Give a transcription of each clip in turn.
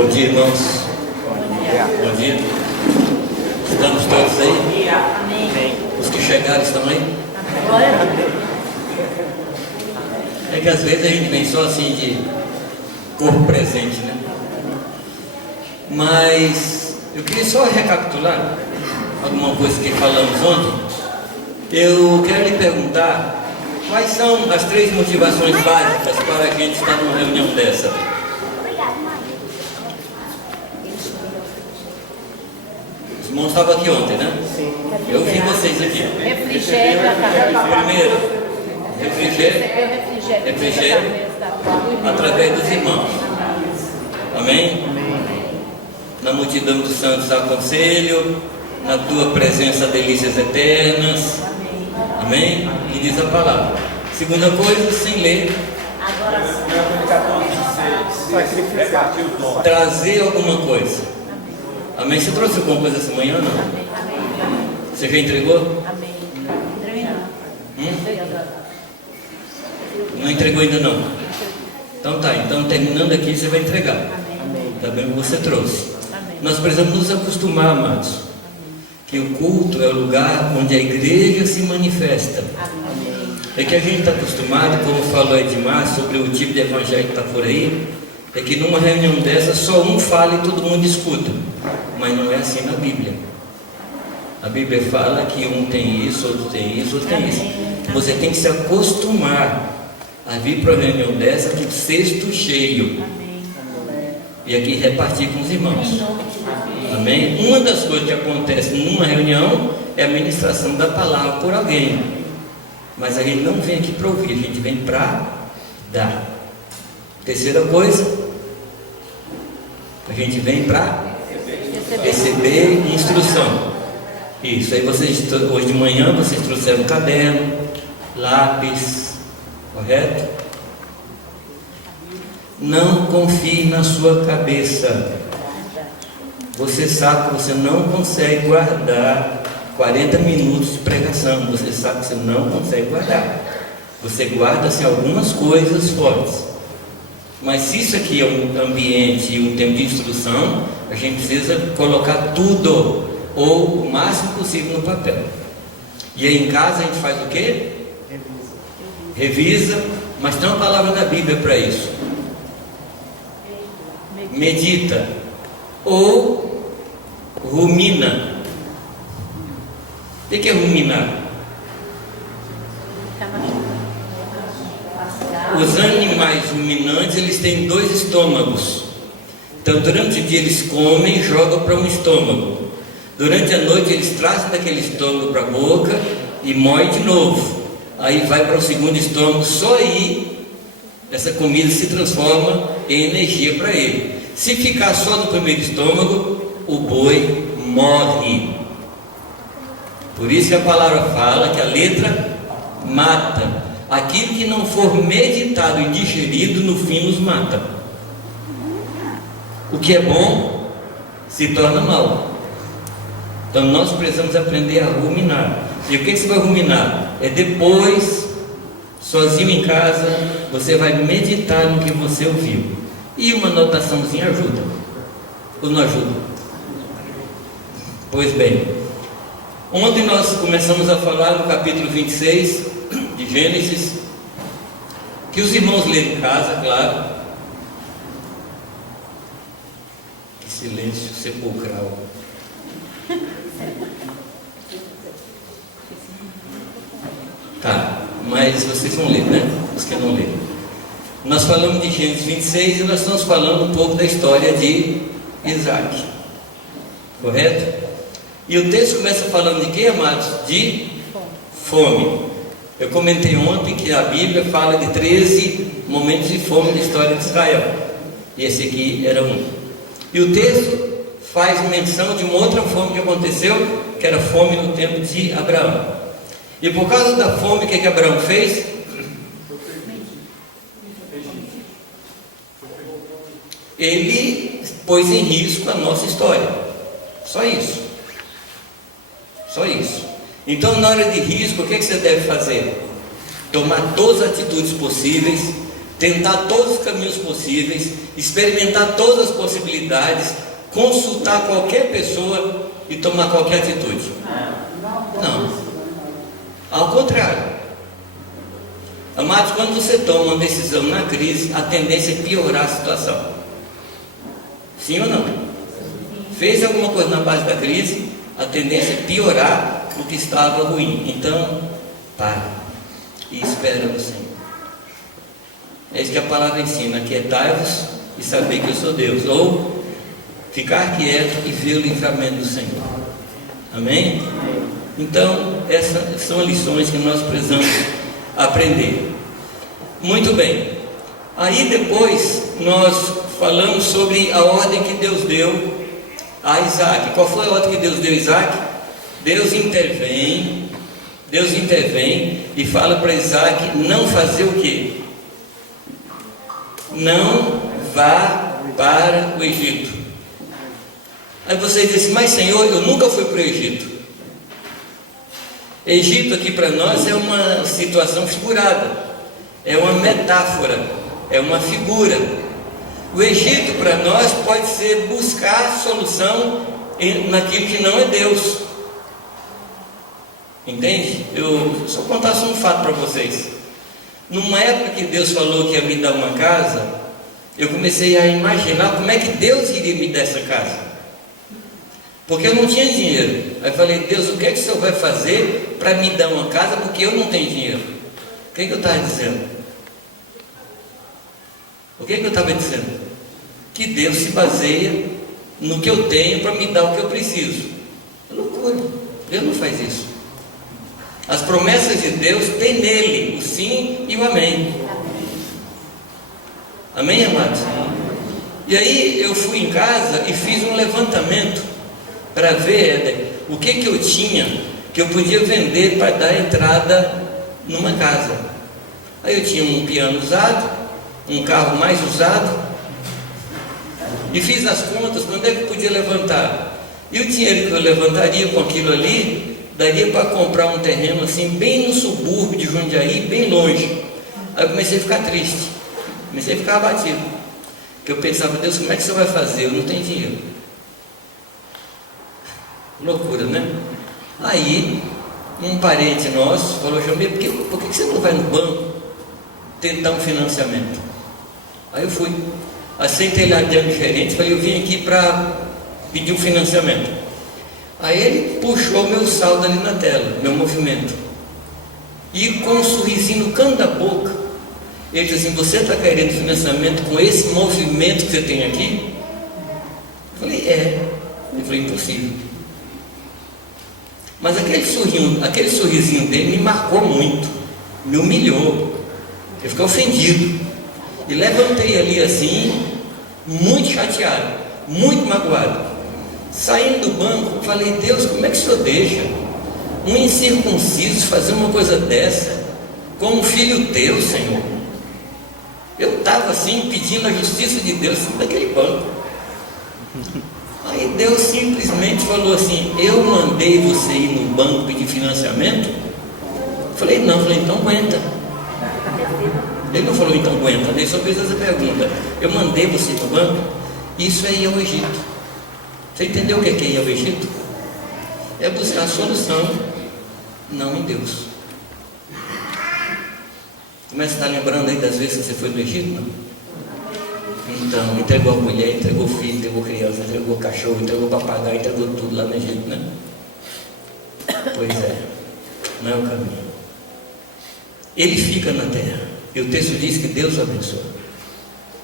Bom dia, irmãos. Bom dia. Estamos todos aí? Amém. Os que chegaram estão aí? Glória a Deus. É que às vezes a gente vem só assim de corpo presente, né? Mas eu queria só recapitular alguma coisa que falamos ontem. Eu quero lhe perguntar quais são as 3 motivações básicas para a gente estar numa reunião dessa. Os irmãos estavam aqui ontem, né? Sim. Eu vi vocês aqui. Refrigério da casa. Primeiro, refrigério através dos irmãos. Amém? Na multidão dos santos há conselho, na tua presença delícias eternas. Amém? E diz a palavra. Segunda coisa, sem ler, Sacrificar. trazer alguma coisa. Amém? Você trouxe alguma coisa essa manhã ou não? Você já entregou? Amém. Não entregou ainda não? Então tá, então terminando aqui você vai entregar. Tá bem que você trouxe. Nós precisamos nos acostumar, amados, que o culto é o lugar onde a igreja se manifesta. É que a gente está acostumado, como falou Edmar, sobre o tipo de evangelho que está por aí, é que numa reunião dessa só um fala e todo mundo escuta. Mas não é assim na Bíblia. A Bíblia fala que um tem isso, outro tem isso, outro tem isso. Você tem que se acostumar a vir para uma reunião dessa de cesto cheio. E aqui repartir com os irmãos. Amém? Uma das coisas que acontece numa reunião é a ministração da palavra por alguém. Mas a gente não vem aqui para ouvir, a gente vem para dar. Terceira coisa, a gente vem para receber instrução. Isso, aí vocês, hoje de manhã, vocês trouxeram caderno, lápis, correto? Não confie na sua cabeça. Você sabe que você não consegue guardar 40 minutos de pregação. Você sabe que você não consegue guardar. Você guarda assim, algumas coisas fortes. Mas se isso aqui é um ambiente e um tempo de instrução, a gente precisa colocar tudo, ou o máximo possível, no papel. E aí em casa a gente faz o quê? Revisa. Mas tem uma palavra da Bíblia para isso. Medita ou rumina. O que é ruminar? Os animais ruminantes, eles têm 2 estômagos. Então durante o dia eles comem e jogam para um estômago. Durante a noite eles trazem daquele estômago para a boca e moem de novo. Aí vai para o segundo estômago. Só aí essa comida se transforma em energia para ele. Se ficar só no primeiro estômago, o boi morre. Por isso que a palavra fala que a letra mata. Aquilo que não for meditado e digerido, no fim nos mata. O que é bom se torna mal. Então nós precisamos aprender a ruminar. E o que você vai ruminar? É depois, sozinho em casa, você vai meditar no que você ouviu. E uma anotaçãozinha ajuda. Ou não ajuda? Pois bem, ontem nós começamos a falar no capítulo 26 de Gênesis, que os irmãos leram em casa, claro. Que silêncio sepulcral. Tá, mas vocês vão ler, né? Os que não leram. Nós falamos de Gênesis 26 e nós estamos falando um pouco da história de Isaac. Correto? E o texto começa falando de quê, amados? De fome. Eu comentei ontem que a Bíblia fala de 13 momentos de fome da história de Israel. E esse aqui era um. E o texto faz menção de uma outra fome que aconteceu, que era fome no tempo de Abraão. E por causa da fome, o que Abraão fez? Ele pôs em risco a nossa história. Só isso. Só isso. Então, na hora de risco, o que você deve fazer? Tomar todas as atitudes possíveis tentar todos os caminhos possíveis, experimentar todas as possibilidades, consultar qualquer pessoa e tomar qualquer atitude. Não. Ao contrário. Amados, quando você toma uma decisão na crise, a tendência é piorar a situação. Sim ou não? Fez alguma coisa na base da crise, a tendência é piorar o que estava ruim. Então, para e espera no Senhor. É isso que a palavra ensina: aquietai-vos e saber que eu sou Deus. Ou ficar quieto e ver o livramento do Senhor. Amém? Então, essas são lições que nós precisamos aprender. Muito bem. Aí depois nós falamos sobre a ordem que Deus deu a Isaac. Qual foi a ordem que Deus deu a Isaac? Deus intervém e fala para Isaac não fazer o quê? Não vá para o Egito. Aí você diz assim: mas Senhor, eu nunca fui para o Egito. Egito aqui para nós é uma situação figurada, é uma metáfora, é uma figura. O Egito para nós pode ser buscar solução naquilo que não é Deus. Entende? Eu só contar um fato para vocês. Numa época que Deus falou que ia me dar uma casa, eu comecei a imaginar como é que Deus iria me dar essa casa. Porque eu não tinha dinheiro. Aí eu falei: Deus, o que é que o Senhor vai fazer para me dar uma casa, porque eu não tenho dinheiro? O que é que eu estava dizendo? O que é que eu estava dizendo? Que Deus se baseia no que eu tenho para me dar o que eu preciso. É loucura. Deus não faz isso. As promessas de Deus têm nele o sim e o amém. Amém, amados? E aí eu fui em casa e fiz um levantamento para ver, Éder, o que eu tinha que eu podia vender para dar entrada numa casa. Aí eu tinha um piano usado, um carro mais usado, e fiz as contas, quando é que eu podia levantar. E o dinheiro que eu levantaria com aquilo ali, daria para comprar um terreno assim, bem no subúrbio de Jundiaí, bem longe. Aí eu comecei a ficar triste, comecei a ficar abatido, porque eu pensava: Deus, como é que você vai fazer? Eu não tenho dinheiro. Loucura, né? Aí um parente nosso falou: Jamil, por que você não vai no banco tentar um financiamento? Aí eu fui, aceitei lá diante do gerente, falei: eu vim aqui para pedir um financiamento. Aí ele puxou meu saldo ali na tela, meu movimento, e com um sorrisinho no canto da boca, ele disse assim: você está querendo financiamento com esse movimento que você tem aqui? Eu falei: é. Ele falou: impossível. Mas aquele sorrisinho dele me marcou muito, me humilhou, eu fiquei ofendido, e levantei ali assim, muito chateado, muito magoado. Saindo do banco, falei: Deus, como é que o Senhor deixa um incircunciso fazer uma coisa dessa com um filho teu, Senhor? Eu estava assim, pedindo a justiça de Deus daquele banco. Aí Deus simplesmente falou assim: eu mandei você ir no banco pedir financiamento? Falei: não. Falei: então aguenta. Ele não falou: então aguenta. Ele só fez essa pergunta: eu mandei você ir no banco? Isso é ir ao Egito. Você entendeu o que é ir ao Egito? É buscar a solução, não em Deus. Começa a estar lembrando aí das vezes que você foi no Egito, não? Então, entregou a mulher, entregou o filho, entregou criança, entregou cachorro, entregou papagaio, entregou tudo lá no Egito, né? Pois é, não é o caminho. Ele fica na terra, e o texto diz que Deus o abençoa.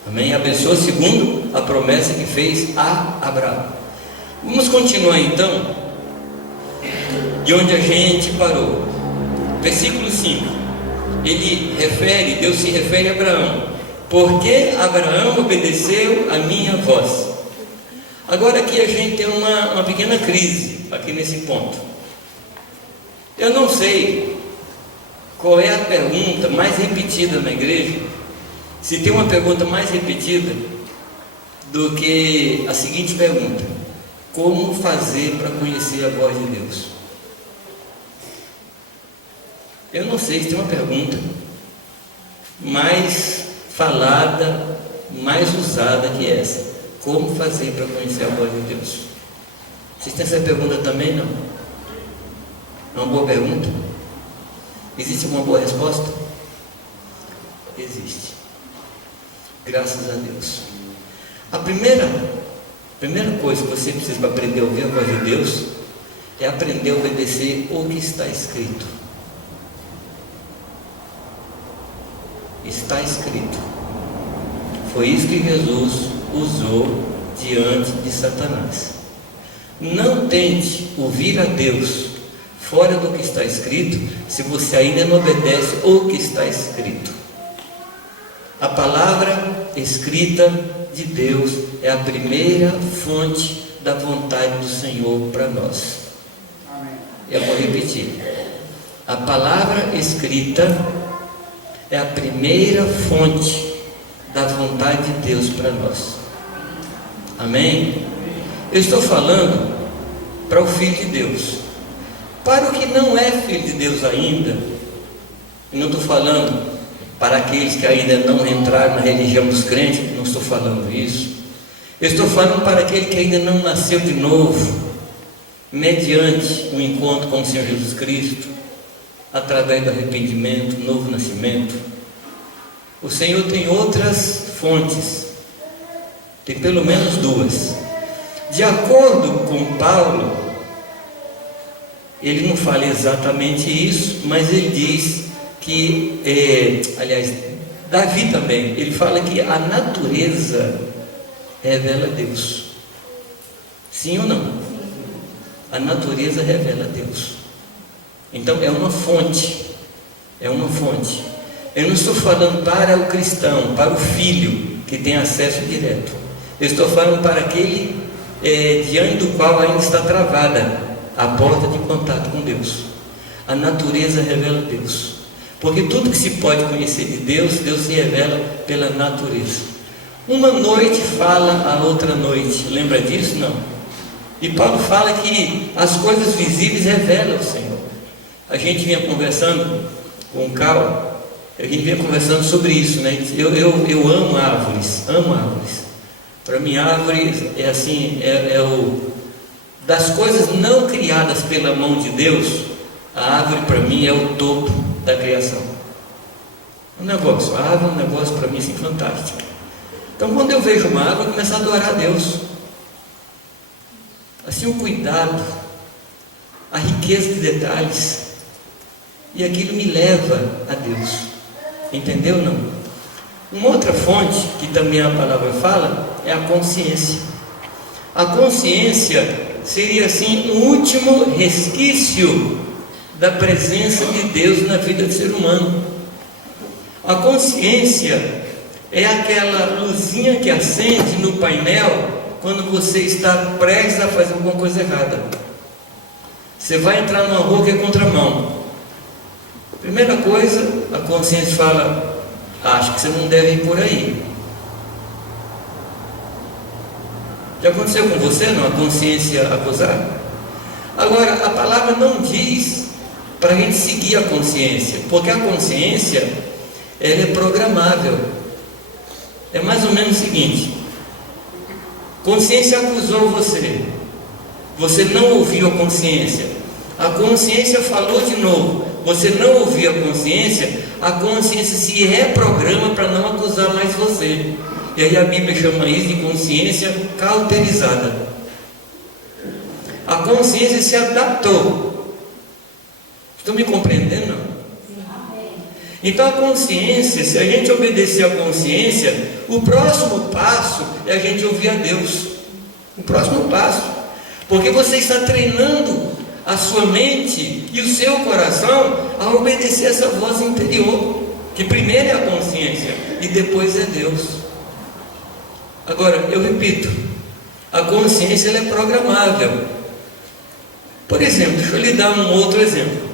Amém? Abençoa segundo a promessa que fez a Abraão. Vamos continuar então de onde a gente parou. Versículo 5. Deus se refere a Abraão: porque Abraão obedeceu a minha voz. Agora aqui a gente tem uma pequena crise aqui nesse ponto. Eu não sei qual é a pergunta mais repetida na igreja, se tem uma pergunta mais repetida do que a seguinte pergunta: como fazer para conhecer a voz de Deus? Eu não sei se tem uma pergunta mais falada, mais usada que essa. Como fazer para conhecer a voz de Deus? Vocês têm essa pergunta também, não? É uma boa pergunta? Existe uma boa resposta? Existe. Graças a Deus. A primeira coisa que você precisa para aprender a ouvir a voz de Deus é aprender a obedecer o que está escrito. Está escrito. Foi isso que Jesus usou diante de Satanás. Não tente ouvir a Deus fora do que está escrito, se você ainda não obedece o que está escrito. A palavra escrita de Deus é a primeira fonte da vontade do Senhor para nós. Eu vou repetir. A palavra escrita é a primeira fonte da vontade de Deus para nós. Amém? Eu estou falando para o Filho de Deus. Para o que não é filho de Deus ainda, e não estou falando para aqueles que ainda não entraram na religião dos crentes, não estou falando isso. Eu estou falando para aquele que ainda não nasceu de novo, mediante o encontro com o Senhor Jesus Cristo, através do arrependimento, novo nascimento. O Senhor tem outras fontes, tem pelo menos duas. De acordo com Paulo, ele não fala exatamente isso, mas ele diz que, aliás, Davi também, ele fala que a natureza revela Deus. Sim ou não? A natureza revela Deus. Então é uma fonte. É uma fonte. Eu não estou falando para o cristão, para o filho que tem acesso direto. Eu estou falando para aquele diante do qual ainda está travada a porta de contato com Deus. A natureza revela Deus, porque tudo que se pode conhecer de Deus, Deus se revela pela natureza. Uma noite fala a outra noite, lembra disso? Não. E Paulo fala que as coisas visíveis revelam o Senhor. A gente vinha conversando com o Carl, a gente vinha conversando sobre isso, né? Eu amo árvores, amo árvores. Para mim, árvore é assim, das coisas não criadas pela mão de Deus, a árvore para mim é o topo da criação. A árvore é um negócio para mim assim, fantástico. Então quando eu vejo uma árvore, eu começo a adorar a Deus. Assim, o cuidado, a riqueza de detalhes, e aquilo me leva a Deus. Entendeu ou não? Uma outra fonte, que também a palavra fala, é a consciência. A consciência seria assim um último resquício da presença de Deus na vida do ser humano. A consciência é aquela luzinha que acende no painel quando você está prestes a fazer alguma coisa errada. Você vai entrar numa rua que é contramão. Primeira coisa, a consciência fala: acho que você não deve ir por aí. Já aconteceu com você, não? A consciência acusar? Agora, a palavra não diz para a gente seguir a consciência, porque a consciência, ela é programável. É mais ou menos o seguinte: consciência acusou você, você não ouviu a consciência falou de novo, você não ouviu a consciência se reprograma para não acusar mais você. E aí a Bíblia chama isso de consciência cauterizada. A consciência se adaptou. Estão me compreendendo? Não? Então a consciência, se a gente obedecer à consciência, o próximo passo é a gente ouvir a Deus. O próximo passo. Porque você está treinando a sua mente e o seu coração a obedecer essa voz interior, que primeiro é a consciência e depois é Deus. Agora, eu repito, a consciência ela é programável. Por exemplo, deixa eu lhe dar um outro exemplo.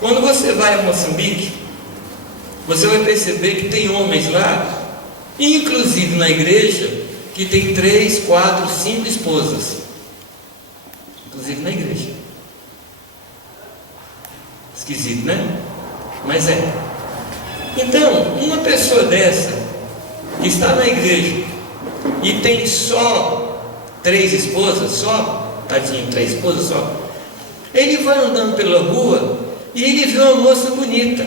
Quando você vai a Moçambique, você vai perceber que tem homens lá, inclusive na igreja, que tem 3, 4, 5 esposas. Inclusive na igreja. Esquisito, né? Mas é. Então, uma pessoa dessa, que está na igreja e tem só 3 esposas, só, tadinho, 3 esposas só, ele vai andando pela rua e ele vê uma moça bonita.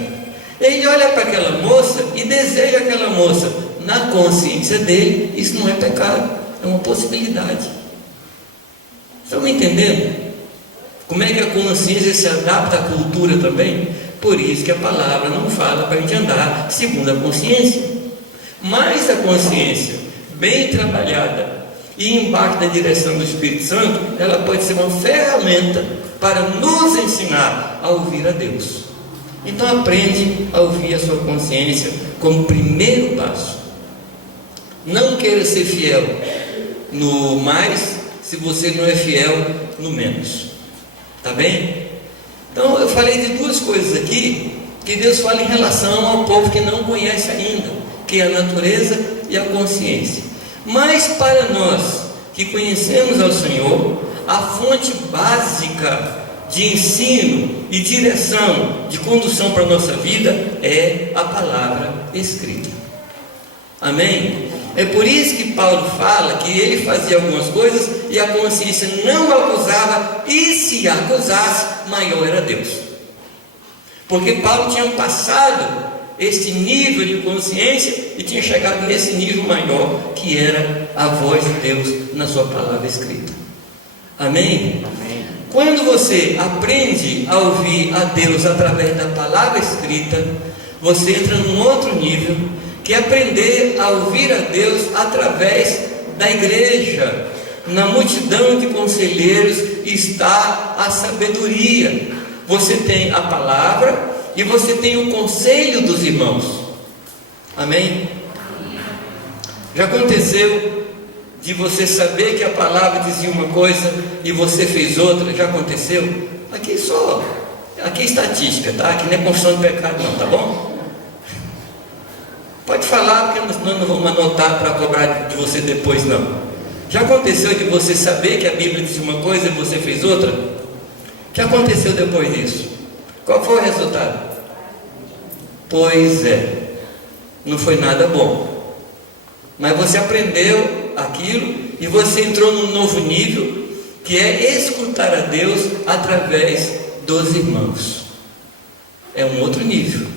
Ele olha para aquela moça e deseja aquela moça. Na consciência dele, isso não é pecado, é uma possibilidade. Estão me entendendo? Como é que a consciência se adapta à cultura também? Por isso que a palavra não fala para a gente andar segundo a consciência. Mas a consciência, bem trabalhada e embaixo da direção do Espírito Santo, ela pode ser uma ferramenta para nos ensinar a ouvir a Deus. Então aprende a ouvir a sua consciência como primeiro passo. Não queira ser fiel no mais, se você não é fiel no menos. Tá bem? Então eu falei de 2 coisas aqui, que Deus fala em relação ao povo que não conhece ainda, que é a natureza e a consciência. Mas para nós que conhecemos ao Senhor, a fonte básica de ensino e direção, de condução para a nossa vida é a palavra escrita. Amém? É por isso que Paulo fala que ele fazia algumas coisas e a consciência não o acusava, e se acusasse, maior era Deus. Porque Paulo tinha passado este nível de consciência e tinha chegado nesse nível maior, que era a voz de Deus na sua palavra escrita. Amém? Amém. Quando você aprende a ouvir a Deus através da palavra escrita, você entra num outro nível, que é aprender a ouvir a Deus através da igreja. Na multidão de conselheiros está a sabedoria. Você tem a palavra e você tem o conselho dos irmãos. Amém? Já aconteceu de você saber que a palavra dizia uma coisa e você fez outra? Já aconteceu? Aqui é estatística, tá? Aqui não é confissão de pecado não, tá bom? Pode falar, porque nós não vamos anotar para cobrar de você depois não. Já aconteceu de você saber que a Bíblia dizia uma coisa e você fez outra? O que aconteceu depois disso? Qual foi o resultado? Pois é, não foi nada bom. Mas você aprendeu aquilo e você entrou num novo nível, que é escutar a Deus através dos irmãos. É um outro nível.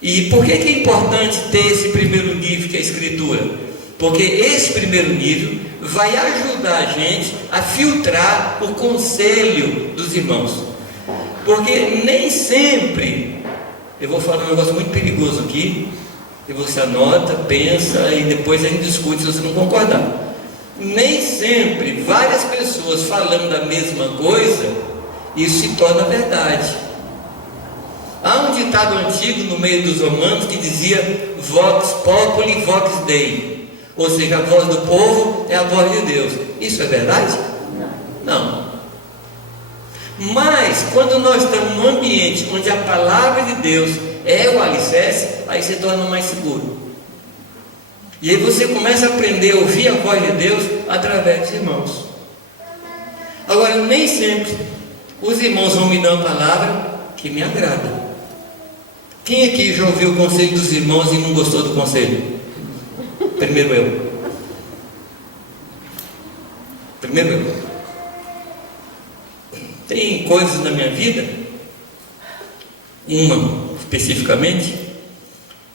E por que é importante ter esse primeiro nível, que é a Escritura? Porque esse primeiro nível vai ajudar a gente a filtrar o conselho dos irmãos. Porque nem sempre, eu vou falar um negócio muito perigoso aqui, e você anota, pensa e depois a gente discute se você não concordar. Nem sempre várias pessoas falando da mesma coisa, isso se torna verdade. Há um ditado antigo no meio dos romanos que dizia vox populi vox Dei, ou seja, a voz do povo é a voz de Deus. Isso é verdade? Não. Mas quando nós estamos num ambiente onde a palavra de Deus é o alicerce, aí se torna mais seguro. E aí você começa a aprender a ouvir a voz de Deus através dos irmãos. Agora, nem sempre os irmãos vão me dar uma palavra que me agrada. Quem aqui já ouviu o conselho dos irmãos e não gostou do conselho? Primeiro eu. Tem coisas na minha vida, uma especificamente,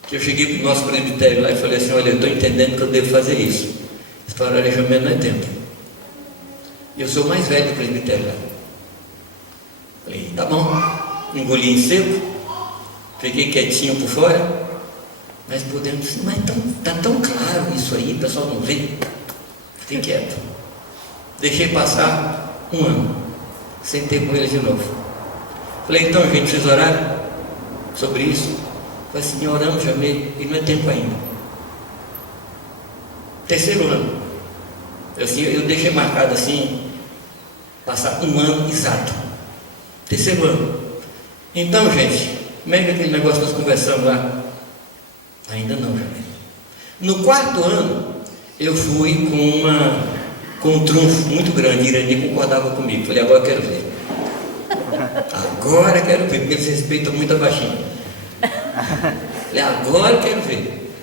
que eu cheguei para o nosso presbitério lá e falei assim: olha, eu estou entendendo que eu devo fazer isso. Esse planejamento não é tempo. E eu sou o mais velho do presbitério lá. Falei, tá bom. Engoli em seco. Fiquei quietinho por fora. Mas por dentro, mas está tão claro isso aí, o pessoal não vê. Fiquei quieto. Deixei passar 1 ano. Sentei com ele de novo. Falei, então, gente, vocês oraram sobre isso? Falei assim, oramos, chamei, e não é tempo ainda. 3º ano. Eu deixei marcado assim, passar 1 ano exato. 3º ano. Então, gente, como é que aquele negócio que nós conversamos lá? Ainda não, Jamil. No 4º ano, eu fui com um trunfo muito grande. Irani concordava comigo. Falei, agora eu quero ver. Agora eu quero ver, porque eles respeitam muito a baixinha. Falei, agora eu quero ver.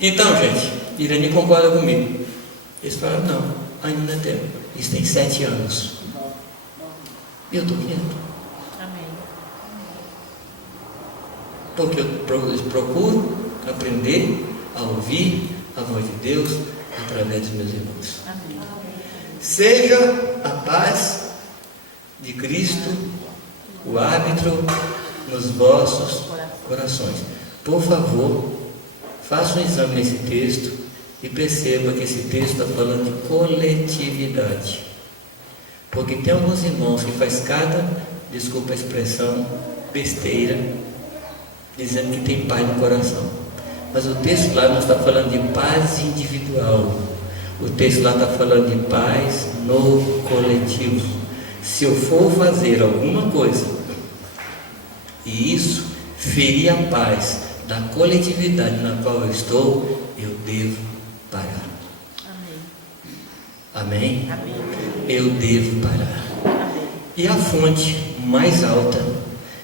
Então, gente, Irani concorda comigo. Eles falaram, não, ainda não é tempo. Isso tem 7 anos. E eu estou quieto. Amém. Porque eu procuro aprender a ouvir a voz de Deus através dos meus irmãos. Amém. Seja a paz de Cristo o árbitro nos vossos corações. Por favor, faça um exame nesse texto e perceba que esse texto está falando de coletividade. Porque tem alguns irmãos que faz cada, desculpa a expressão, besteira, dizendo que tem paz no coração. Mas o texto lá não está falando de paz individual. O texto lá está falando de paz no coletivo. Se eu for fazer alguma coisa e isso ferir a paz da coletividade na qual eu estou, eu devo parar. Amém. Amém? Amém. Eu devo parar. Amém. E a fonte mais alta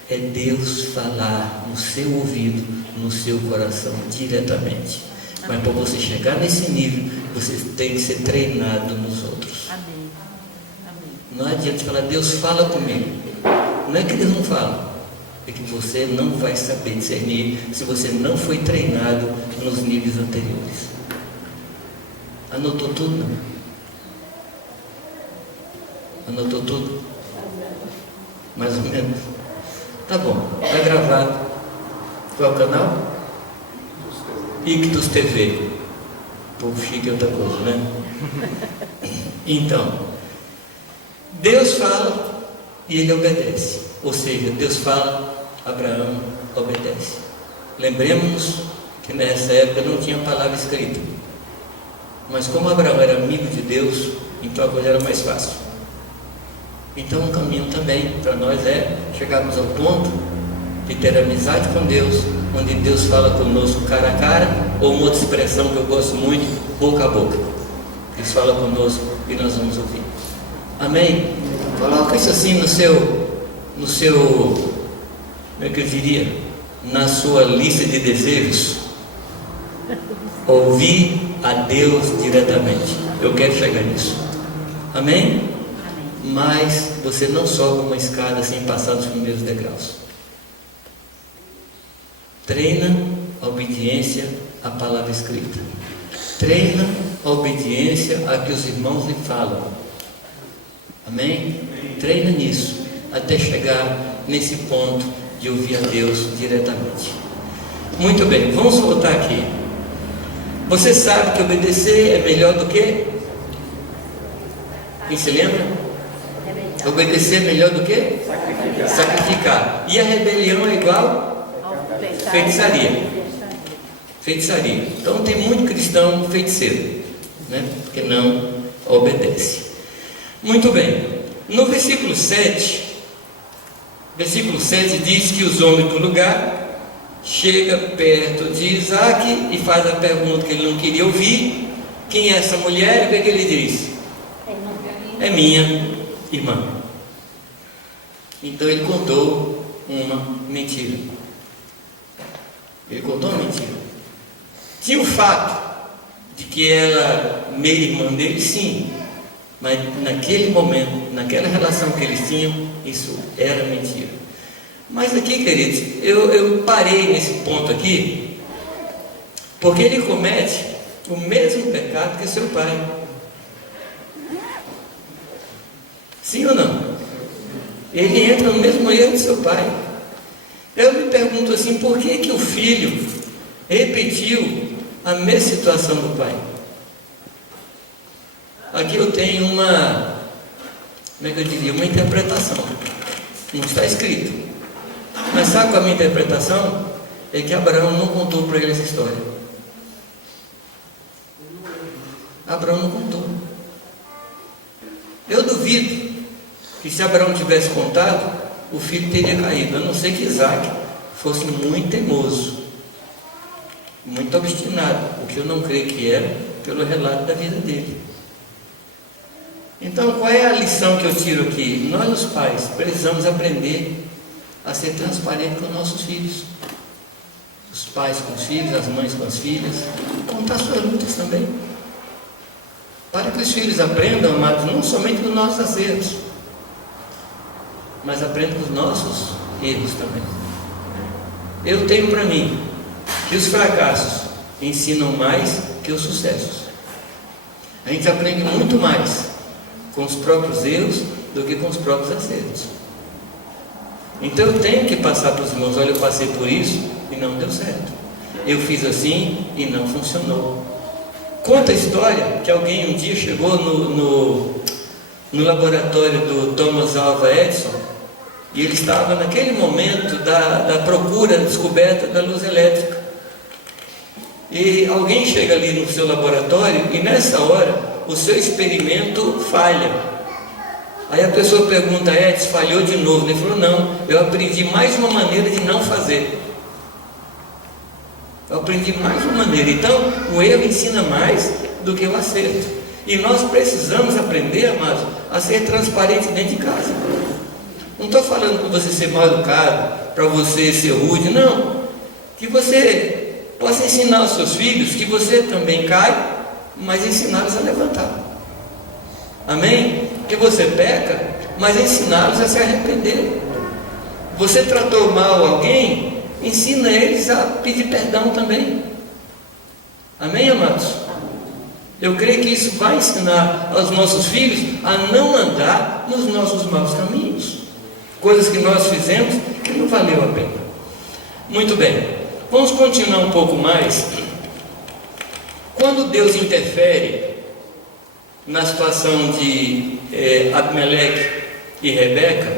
é Deus falar no seu ouvido, no seu coração, diretamente. Mas para você chegar nesse nível, você tem que ser treinado nos outros. Amém. Amém. Não adianta falar, Deus fala comigo. Não é que Deus não fala, é que você não vai saber discernir se você não foi treinado nos níveis anteriores. Anotou tudo, não? Anotou tudo? Mais ou menos? Tá bom, está gravado. Qual é o canal? Ictus TV. Povo chique é outra coisa, né? Então, Deus fala e ele obedece. Ou seja, Deus fala, Abraão obedece. Lembremos que nessa época não tinha palavra escrita. Mas como Abraão era amigo de Deus, então a coisa era mais fácil. Então o caminho também para nós é chegarmos ao ponto de ter amizade com Deus, onde Deus fala conosco cara a cara, ou uma outra expressão que eu gosto muito, boca a boca. Deus fala conosco e nós vamos ouvir. Amém? Coloca isso assim no seu, como é que eu diria? Na sua lista de desejos. Ouvir a Deus diretamente. Eu quero chegar nisso. Amém? Mas você não sobe uma escada sem passar dos primeiros degraus. Treina a obediência à palavra escrita. Treina a obediência a que os irmãos lhe falam. Amém? Treina nisso, até chegar nesse ponto de ouvir a Deus diretamente. Muito bem, vamos voltar aqui. Você sabe que obedecer é melhor do que? Quem se lembra? Obedecer é melhor do que? Sacrificar. E a rebelião é igual? Feitiçaria. Feitiçaria. Então tem muito cristão feiticeiro, né? Que não obedece. Muito bem. No versículo 7 diz que os homens do lugar chegam perto de Isaac e faz a pergunta que ele não queria ouvir: quem é essa mulher? E o que é que ele diz? É minha irmã. Então ele contou uma mentira. Ele contou uma mentira. Tinha o fato de que ela era meia-irmã dele, sim. Mas naquele momento, naquela relação que eles tinham, isso era mentira. Mas aqui, queridos, eu parei nesse ponto aqui, porque ele comete o mesmo pecado que seu pai. Sim ou não? Ele entra no mesmo erro de seu pai. Eu me pergunto assim, por que o filho repetiu a mesma situação do pai? Aqui eu tenho uma, como é que eu diria, uma interpretação. Não está escrito. Mas sabe qual é a minha interpretação? É que Abraão não contou para ele essa história. Abraão não contou. Eu duvido que se Abraão tivesse contado, o filho teria caído, a não ser que Isaac fosse muito teimoso, muito obstinado, o que eu não creio que era, pelo relato da vida dele. Então, qual é a lição que eu tiro aqui? Nós, os pais, precisamos aprender a ser transparentes com nossos filhos. Os pais com os filhos, as mães com as filhas, contar suas lutas também. Para que os filhos aprendam, amados, não somente dos nossos acertos, mas aprendam com os nossos erros também. Eu tenho para mim que os fracassos ensinam mais que os sucessos. A gente aprende muito mais com os próprios erros do que com os próprios acertos. Então eu tenho que passar para os irmãos: olha, eu passei por isso e não deu certo, eu fiz assim e não funcionou. Conta a história que alguém um dia chegou no laboratório do Thomas Alva Edison, e ele estava naquele momento da procura, da descoberta da luz elétrica. E alguém chega ali no seu laboratório e nessa hora o seu experimento falha. Aí a pessoa pergunta: Edson, falhou de novo? Ele falou: não, eu aprendi mais uma maneira de não fazer. Eu aprendi mais uma maneira. Então o erro ensina mais do que o acerto. E nós precisamos aprender, amados, a ser transparente dentro de casa. Não estou falando para você ser mal educado, para você ser rude, não. Que você possa ensinar aos seus filhos que você também cai, mas ensiná-los a levantar. Amém? Que você peca, mas ensiná-los a se arrepender. Você tratou mal alguém, ensina eles a pedir perdão também. Amém, amados? Eu creio que isso vai ensinar aos nossos filhos a não andar nos nossos maus caminhos, coisas que nós fizemos que não valeu a pena. Muito bem, vamos continuar um pouco mais. Quando Deus interfere na situação de Abimeleque e Rebeca,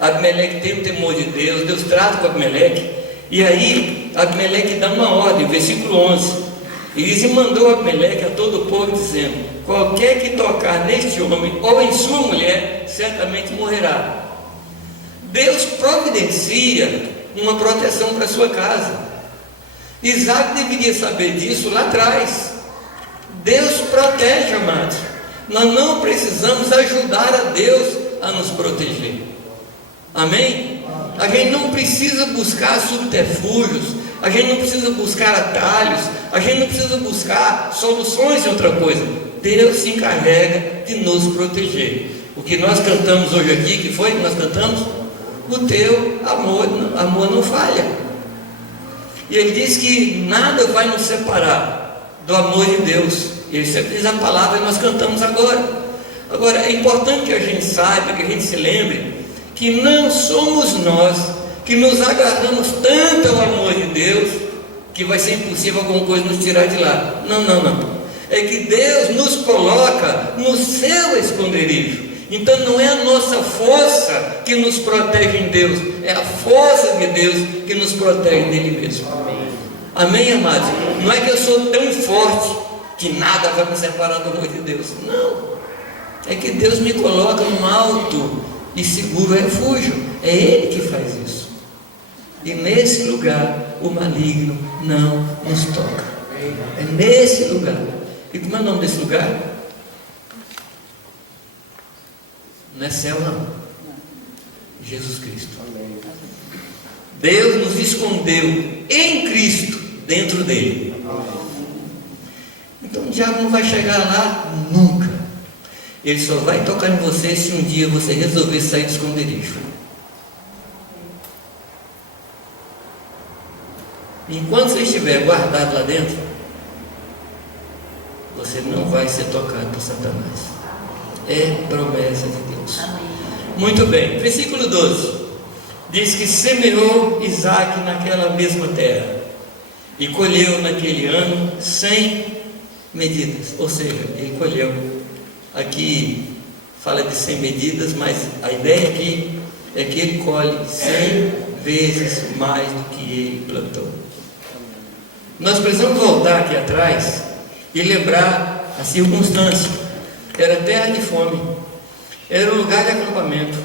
Abimeleque tem o temor de Deus, Deus trata com Abimeleque, e aí Abimeleque dá uma ordem, versículo 11, e diz: e mandou Abimeleque a todo o povo, dizendo: qualquer que tocar neste homem ou em sua mulher, certamente morrerá. Deus providencia uma proteção para a sua casa. Isaac deveria saber disso lá atrás. Deus protege, amados. Nós não precisamos ajudar a Deus a nos proteger. Amém? A gente não precisa buscar subterfúgios, a gente não precisa buscar atalhos, a gente não precisa buscar soluções em outra coisa. Deus se encarrega de nos proteger. O que nós cantamos hoje aqui, que foi que nós cantamos? O teu amor não falha. E ele diz que nada vai nos separar do amor de Deus. Ele sempre diz a palavra e nós cantamos agora. Agora, é importante que a gente saiba, que a gente se lembre, que não somos nós que nos agarramos tanto ao amor de Deus, que vai ser impossível alguma coisa nos tirar de lá. Não. É que Deus nos coloca no seu esconderijo. Então não é a nossa força que nos protege em Deus, é a força de Deus que nos protege dele mesmo. Amém, amados? Não é que eu sou tão forte que nada vai me separar do amor de Deus. Não. É que Deus me coloca num alto e seguro refúgio. É Ele que faz isso. E nesse lugar o maligno não nos toca. É nesse lugar. E como é o nome desse lugar? Não é céu, não. Jesus Cristo. Deus nos escondeu em Cristo, dentro dele. Então o diabo não vai chegar lá nunca. Ele só vai tocar em você se um dia você resolver sair do esconderijo. Enquanto você estiver guardado lá dentro, você não vai ser tocado por Satanás. É promessa de Deus. Amém. Muito bem, versículo 12 diz que semeou Isaac naquela mesma terra e colheu naquele ano 100 medidas, ou seja, ele colheu. Aqui fala de 100 medidas, mas a ideia aqui é que ele colhe 100 vezes mais do que ele plantou. Nós precisamos voltar aqui atrás e lembrar a circunstância. Era terra de fome, era um lugar de acampamento,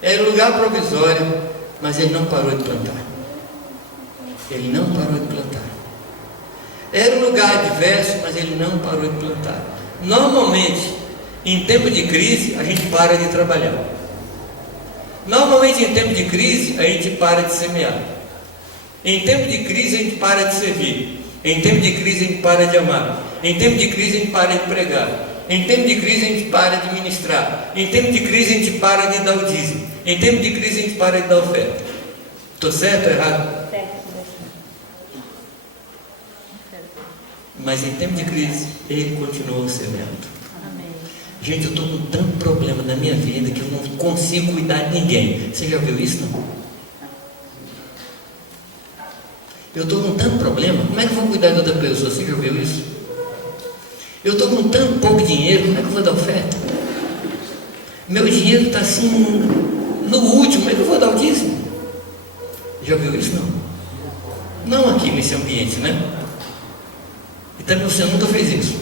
era um lugar provisório, mas ele não parou de plantar. Ele não parou de plantar. Era um lugar adverso, mas ele não parou de plantar. Normalmente, em tempo de crise, a gente para de trabalhar. Normalmente, em tempo de crise, a gente para de semear. Em tempo de crise a gente para de servir. Em tempo de crise a gente para de amar. Em tempo de crise a gente para de pregar. Em tempo de crise a gente para de ministrar. Em tempo de crise a gente para de dar o dízimo. Em tempo de crise a gente para de dar oferta. Estou certo ou errado? Mas em tempo de crise, ele continuou semeando. Gente, eu estou com tanto problema na minha vida que eu não consigo cuidar de ninguém. Você já viu isso, não? Eu estou com tanto problema, como é que eu vou cuidar de outra pessoa? Você já viu isso? Eu estou com tanto pouco dinheiro, como é que eu vou dar oferta? Meu dinheiro está assim, no último, como é que eu vou dar o dízimo? Já viu isso, não? Não aqui nesse ambiente, né? E também você nunca fez isso.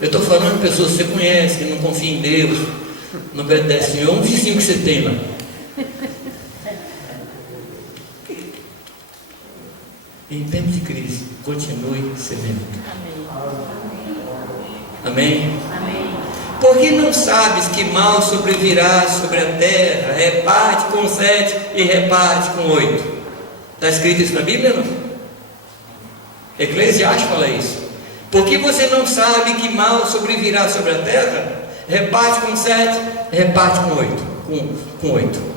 Eu estou falando de pessoas que você conhece, que não confia em Deus, não obedece ao Senhor, um vizinho que você tem lá. Em tempo de crise, continue semeando. Amém? Amém? Porque não sabes que mal sobrevirá sobre a terra, reparte com 7 e reparte com 8. Está escrito isso na Bíblia, não? Eclesiastes fala isso. Porque você não sabe que mal sobrevirá sobre a terra, reparte com 7, reparte com 8.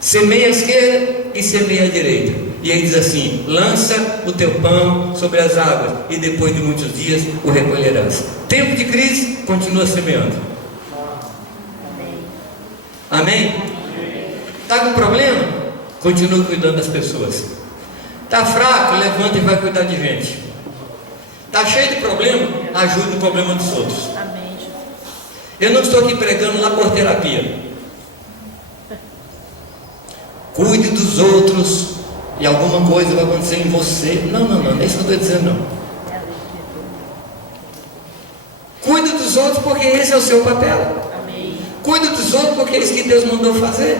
Semeia à esquerda e semeia à direita. E ele diz assim: lança o teu pão sobre as águas, e depois de muitos dias o recolherás. Tempo de crise, continua semeando. Amém? Está com problema? Continua cuidando das pessoas. Está fraco? Levanta e vai cuidar de gente. Está cheio de problema? Ajude no problema dos outros. Eu não estou aqui pregando laborterapia. Cuide dos outros e alguma coisa vai acontecer em você. Não, não é isso que eu estou dizendo, não. Cuide dos outros porque esse é o seu papel. Cuide dos outros porque é isso que Deus mandou fazer.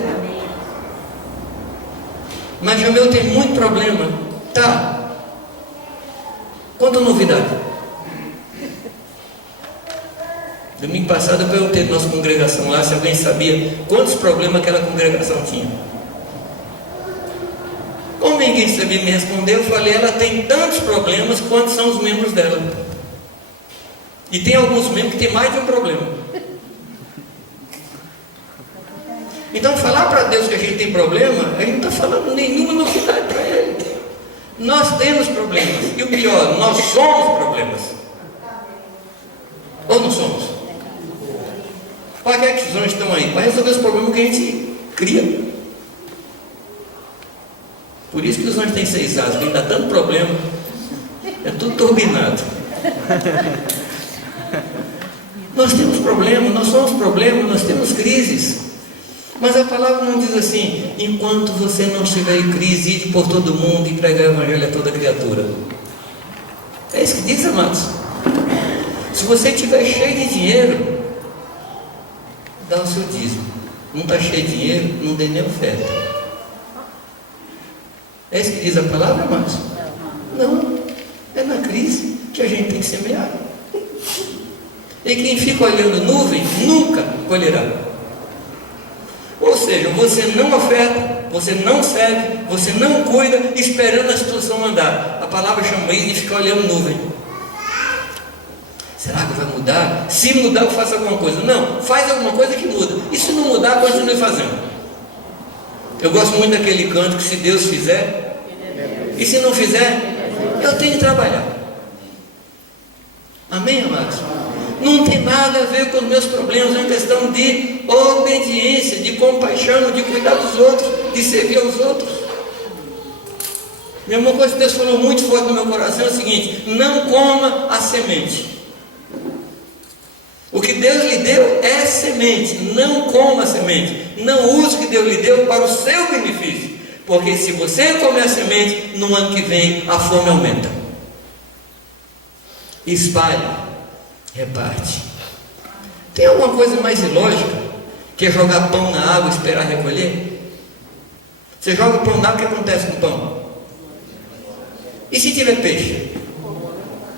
Mas o meu tem muito problema. Tá. Conta novidade. Domingo passado eu perguntei na nossa congregação lá se alguém sabia quantos problemas aquela congregação tinha. Como ninguém sabia me responder, eu falei: ela tem tantos problemas quantos são os membros dela. E tem alguns membros que tem mais de um problema. Então falar para Deus que a gente tem problema, a gente não está falando nenhuma novidade para Ele. Nós temos problemas. E o pior, nós somos problemas. Ou não somos? Para que os anjos estão aí? Para resolver os problemas que a gente cria. Por isso que os anjos têm 6 asas, porque dá tanto problema. É tudo turbinado. Nós temos problemas, nós somos problemas, nós temos crises. Mas a palavra não diz assim: enquanto você não estiver em crise, ide por todo mundo e pregar o evangelho a toda criatura. É isso que diz, amados. Se você estiver cheio de dinheiro, dá o seu dízimo. Não está cheio de dinheiro, não dê nem oferta. É isso que diz a palavra, amados? Não. É na crise que a gente tem que semear. E quem fica olhando nuvem, nunca colherá. Ou seja, você não oferta, você não serve, você não cuida, esperando a situação andar. A palavra chama isso de ficar olhando nuvem. Será que vai mudar? Se mudar, eu faço alguma coisa. Não, faz alguma coisa que muda. E se não mudar, continue fazendo. Eu gosto muito daquele canto que se Deus fizer, e se não fizer, eu tenho que trabalhar. Amém, amados? Não tem nada a ver com os meus problemas, é uma questão de obediência, de compaixão, de cuidar dos outros, de servir aos outros. Uma coisa que Deus falou muito forte no meu coração é o seguinte: não coma a semente. O que Deus lhe deu é semente, não coma a semente. Não use o que Deus lhe deu para o seu benefício, porque se você comer a semente, no ano que vem a fome aumenta. Espalhe. Reparte. Tem alguma coisa mais ilógica que é jogar pão na água e esperar recolher? Você joga o pão na água, o que acontece com o pão? E se tiver peixe?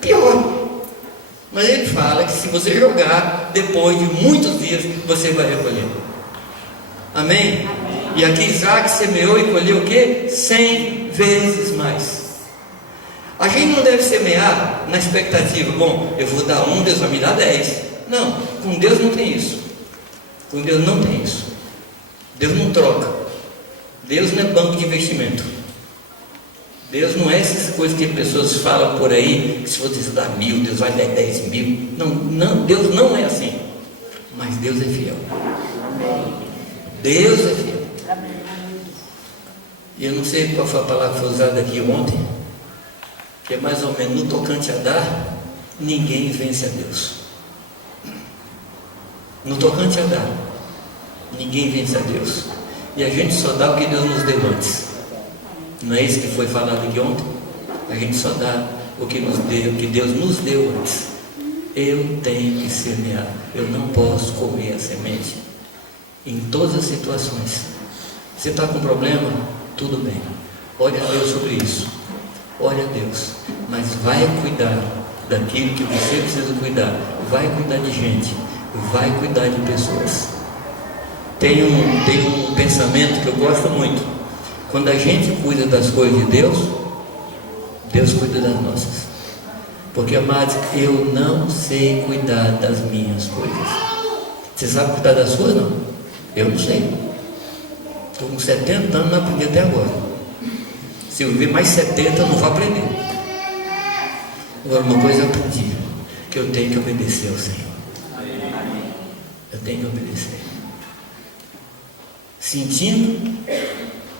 Pior. Mas ele fala que se você jogar, depois de muitos dias, você vai recolher. Amém? E aqui Isaac semeou e colheu o quê? 100 vezes mais. A gente não deve semear na expectativa, bom, eu vou dar 1, Deus vai me dar 10. Não, com Deus não tem isso. Com Deus não tem isso. Deus não troca. Deus não é banco de investimento. Deus não é essas coisas que as pessoas falam por aí, que se você dar 1.000, Deus vai dar 10.000. Não, Deus não é assim. Mas Deus é fiel. Deus é fiel. E eu não sei qual foi a palavra que foi usada aqui ontem, que é mais ou menos, no tocante a dar, ninguém vence a Deus. No tocante a dar, ninguém vence a Deus. E a gente só dá o que Deus nos deu antes. Não é isso que foi falado aqui ontem? A gente só dá o que Deus nos deu antes. Eu tenho que semear. Eu não posso comer a semente. Em todas as situações. Você está com problema? Tudo bem. Ore a Deus sobre isso. Ore a Deus. Mas vai cuidar daquilo que você precisa cuidar. Vai cuidar de gente. Vai cuidar de pessoas. Tem um pensamento que eu gosto muito. Quando a gente cuida das coisas de Deus, Deus cuida das nossas. Porque, amados, eu não sei cuidar das minhas coisas. Você sabe cuidar das suas? Não. Eu não sei. Estou com 70 anos, não aprendi até agora. Se eu viver mais 70, eu não vou aprender. Agora, uma coisa eu aprendi, que eu tenho que obedecer ao Senhor. Eu tenho que obedecer. Sentindo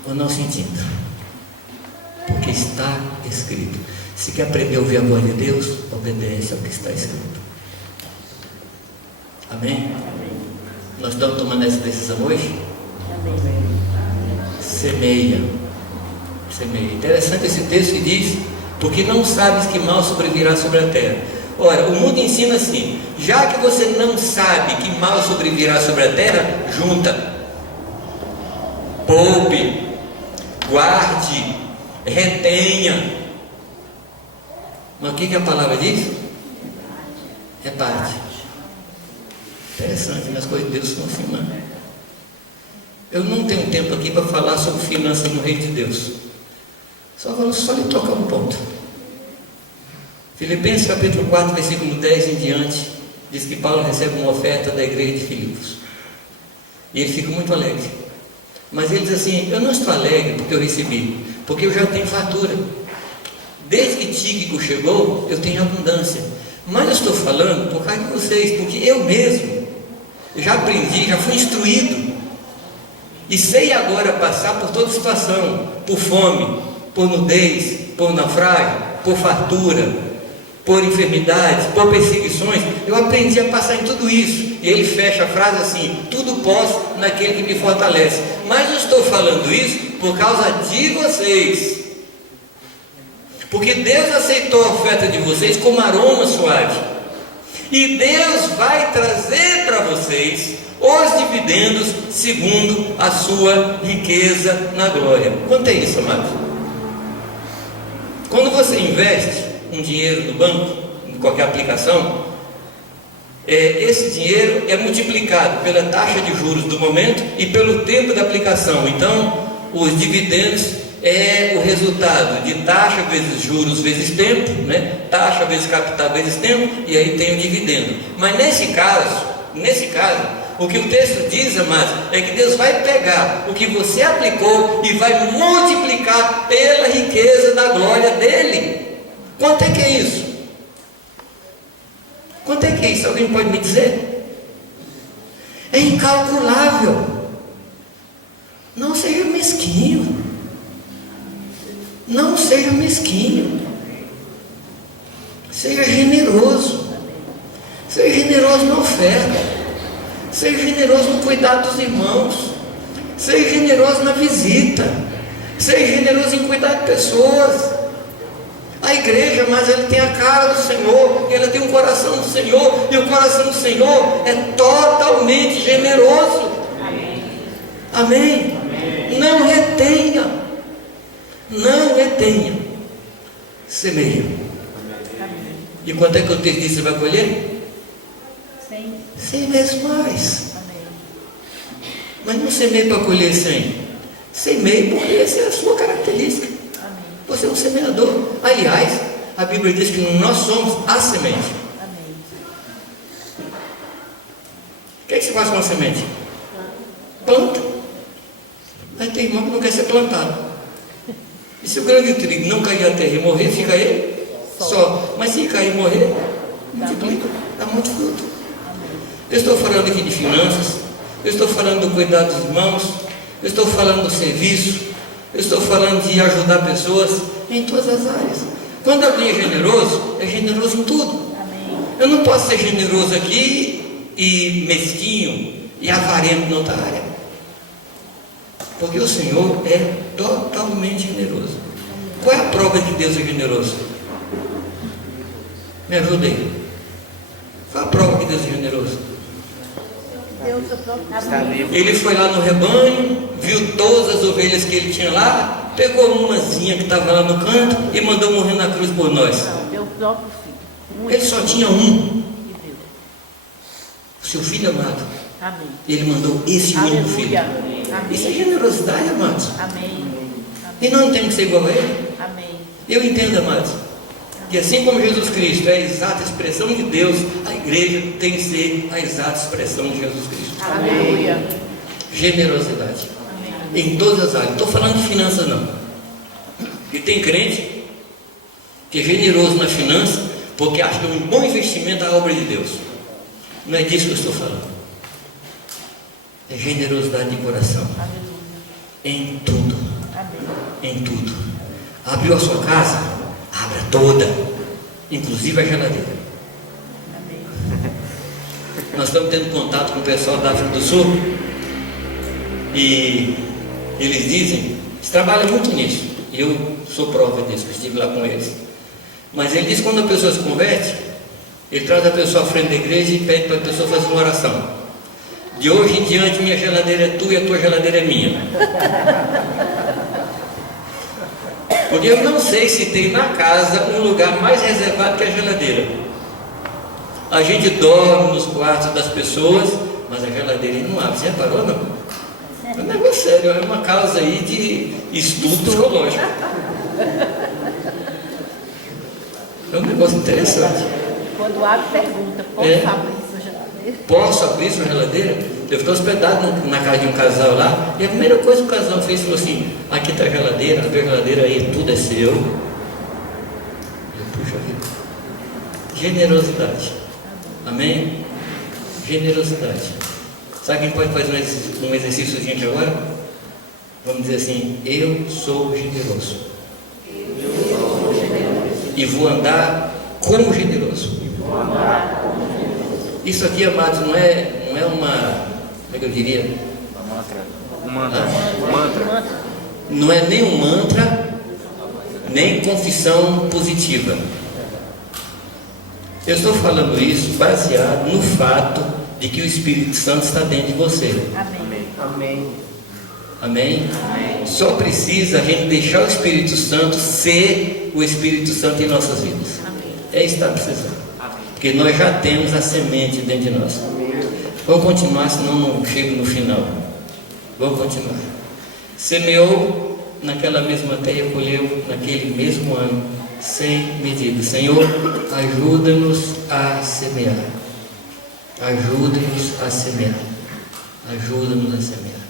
ou não sentindo? Porque está escrito. Se quer aprender a ouvir a voz de Deus, obedece ao que está escrito. Amém? Nós estamos tomando essa decisão hoje? Semeia. Semeia. Interessante esse texto que diz: porque não sabes que mal sobrevirá sobre a terra. Ora, o mundo ensina assim: já que você não sabe que mal sobrevirá sobre a terra, junta, poupe, guarde, retenha. Mas o que a palavra diz? Reparte. Interessante, as coisas de Deus são assim, mano. Eu não tenho tempo aqui para falar sobre finanças no reino de Deus. Só lhe tocar um ponto. Filipenses capítulo 4, versículo 10 em diante, diz que Paulo recebe uma oferta da igreja de Filipos. E ele fica muito alegre. Mas ele diz assim: eu não estou alegre porque eu recebi, porque eu já tenho fartura. Desde que Tíquico chegou, eu tenho abundância. Mas eu estou falando por causa de vocês, porque eu mesmo já aprendi, já fui instruído, e sei agora passar por toda situação, por fome, por nudez, por naufrágio, por fartura, por enfermidades, por perseguições. Eu aprendi a passar em tudo isso. E ele fecha a frase assim: tudo posso naquele que me fortalece. Mas eu estou falando isso por causa de vocês, porque Deus aceitou a oferta de vocês como aroma suave, e Deus vai trazer para vocês os dividendos segundo a sua riqueza na glória. Quanto é isso, amados? Quando você investe um dinheiro no banco, em qualquer aplicação, esse dinheiro é multiplicado pela taxa de juros do momento e pelo tempo da aplicação. Então, os dividendos é o resultado de taxa vezes juros vezes tempo, né? Taxa vezes capital vezes tempo, e aí tem o dividendo. Mas nesse caso, o que o texto diz, amados, é que Deus vai pegar o que você aplicou e vai multiplicar pela riqueza da glória dele. Quanto é que é isso? Quanto é que é isso? Alguém pode me dizer? É incalculável. Não seja mesquinho. Não seja mesquinho. Seja generoso. Seja generoso na oferta. Seja generoso no cuidado dos irmãos. Seja generoso na visita. Seja generoso em cuidar de pessoas. A igreja, mas ela tem a cara do Senhor, ela tem o coração do Senhor, e o coração do Senhor é totalmente generoso. Amém. Amém. Amém. Não retenha. Não retenha. Semeia. E quanto é que eu te disse você vai colher? 100 vezes mais. Amém. Mas não semeie para colher 100. Semeie porque essa é a sua característica. Amém. Você é um semeador. Aliás, a Bíblia diz que nós somos a semente. Amém. O que é que você faz com a semente? Planta. Aí tem irmão que não quer ser plantado. E se o grão de trigo não cair à terra e morrer, fica ele só. Mas se cair e morrer, multiplica, dá muito fruto. Eu estou falando aqui de finanças, eu estou falando do cuidado dos irmãos, eu estou falando do serviço, eu estou falando de ajudar pessoas em todas as áreas. Quando alguém é generoso em tudo. Amém. Eu não posso ser generoso aqui e mesquinho e avarento na outra área. Porque o Senhor é totalmente generoso. Qual é a prova de que Deus é generoso? Me ajuda aí. Qual a prova que Deus é generoso? Deus é o próprio. Ele foi lá no rebanho, viu todas as ovelhas que ele tinha lá, pegou umazinha que estava lá no canto e mandou morrer na cruz por nós. Não, deu o próprio filho. Ele só tinha um, E deu. o seu filho amado. Amém. Ele mandou esse único filho. Aleluia. Isso é Amém. generosidade, amados. Amém. E nós não temos que ser igual a ele. Amém. Eu entendo, amados, que assim como Jesus Cristo é a exata expressão de Deus, a igreja tem que ser a exata expressão de Jesus Cristo. Aleluia. Generosidade. Amém. Em todas as áreas. Não estou falando de finanças, não. E tem crente que é generoso na finança porque acha que é um bom investimento a obra de Deus. Não é disso que eu estou falando. É generosidade de coração. Aleluia. Em tudo. Amém. Em tudo. Abriu a sua casa? Abra toda, inclusive a geladeira. Amém. Nós estamos tendo contato com o pessoal da África do Sul e eles dizem, eles trabalham muito nisso. Eu sou prova disso, eu estive lá com eles. Mas ele diz que quando a pessoa se converte, ele traz a pessoa à frente da igreja e pede para a pessoa fazer uma oração. De hoje em diante, minha geladeira é tua e a tua geladeira é minha. Porque eu não sei se tem na casa um lugar mais reservado que a geladeira. A gente dorme nos quartos das pessoas, mas a geladeira não abre. Você reparou, não? É um negócio sério, é uma causa aí de estudo psicológico. É um negócio interessante. Quando abre, pergunta: posso abrir sua geladeira? Posso abrir sua geladeira? Eu fiquei hospedado na casa de um casal lá, e a primeira coisa que o casal fez falou assim: aqui está a geladeira, abre a geladeira aí, tudo é seu. Eu, puxa vida. Generosidade. Amém? Generosidade. Sabe quem pode fazer um exercício gente agora? Vamos dizer assim: eu sou generoso. E vou andar como generoso. Isso aqui, amados, não é uma, como é que eu diria? Um mantra. Não é nem um mantra, nem confissão positiva. Eu estou falando isso baseado no fato de que o Espírito Santo está dentro de você. Amém. Amém. Amém? Só precisa a gente deixar o Espírito Santo ser o Espírito Santo em nossas vidas. Amém. É isso que está precisando. Porque nós já temos a semente dentro de nós. Vamos continuar, senão não chego no final. Vamos continuar. Semeou naquela mesma terra, colheu naquele mesmo ano, sem medida. Senhor, ajuda-nos a semear. Ajuda-nos a semear. Ajuda-nos a semear.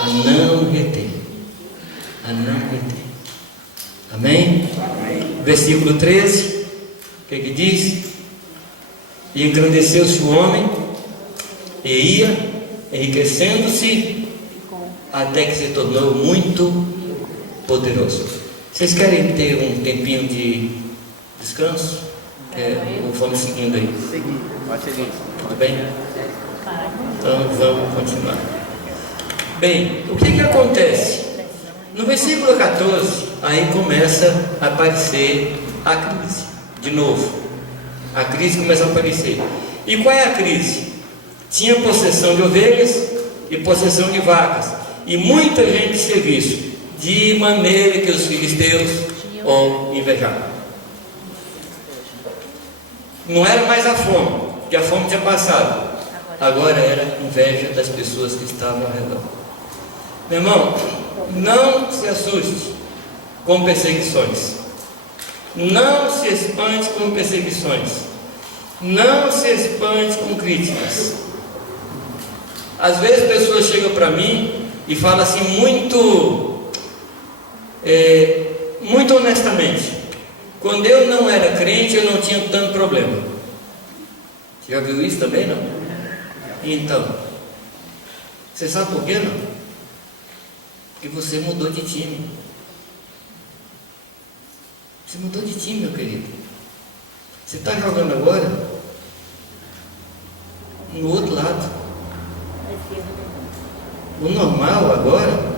A não reter. A não reter. Amém? Versículo 13. O que diz? E engrandeceu-se o homem, e ia enriquecendo-se, até que se tornou muito poderoso. Vocês querem ter um tempinho de descanso? Ou vamos seguindo aí? Pode seguir. Tudo bem? Então vamos continuar. Bem, o que acontece? No versículo 14, aí começa a aparecer a crise. De novo, a crise começa a aparecer. E qual é a crise? Tinha possessão de ovelhas e possessão de vacas, e muita gente de serviço, de maneira que os filisteus o invejavam. Não era mais a fome, porque a fome tinha passado. Agora era inveja das pessoas que estavam ao redor. Meu irmão, não se assuste com perseguições. Não se espante com perseguições. Não se espante com críticas. Às vezes pessoas chegam para mim e falam assim muito honestamente: quando eu não era crente, eu não tinha tanto problema. Já viu isso também, não? Então, você sabe por quê, não? Porque você mudou de time. Você mudou de time, meu querido. Você está jogando agora no outro lado. O normal agora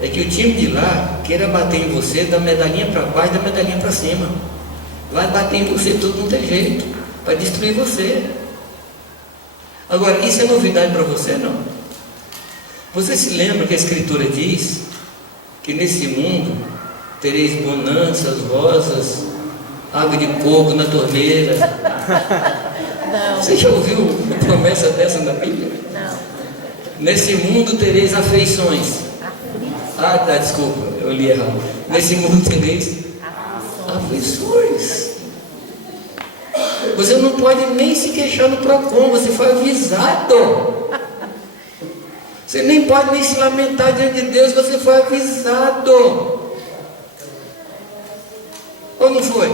é que o time de lá queira bater em você da medalhinha para baixo e da medalhinha para cima. Vai bater em você tudo, não tem jeito. Vai destruir você. Agora, isso é novidade para você, não? Você se lembra que a Escritura diz que nesse mundo tereis bonanças, rosas, água de coco na torneira? Não. Você já ouviu uma promessa dessa na Bíblia? Não. Nesse mundo tereis afeições. Ah, tá, desculpa, eu li errado. Nesse mundo tereis aflições. Você não pode nem se queixar no PROCON, você foi avisado. Você nem pode nem se lamentar diante de Deus, você foi avisado. Ou não foi?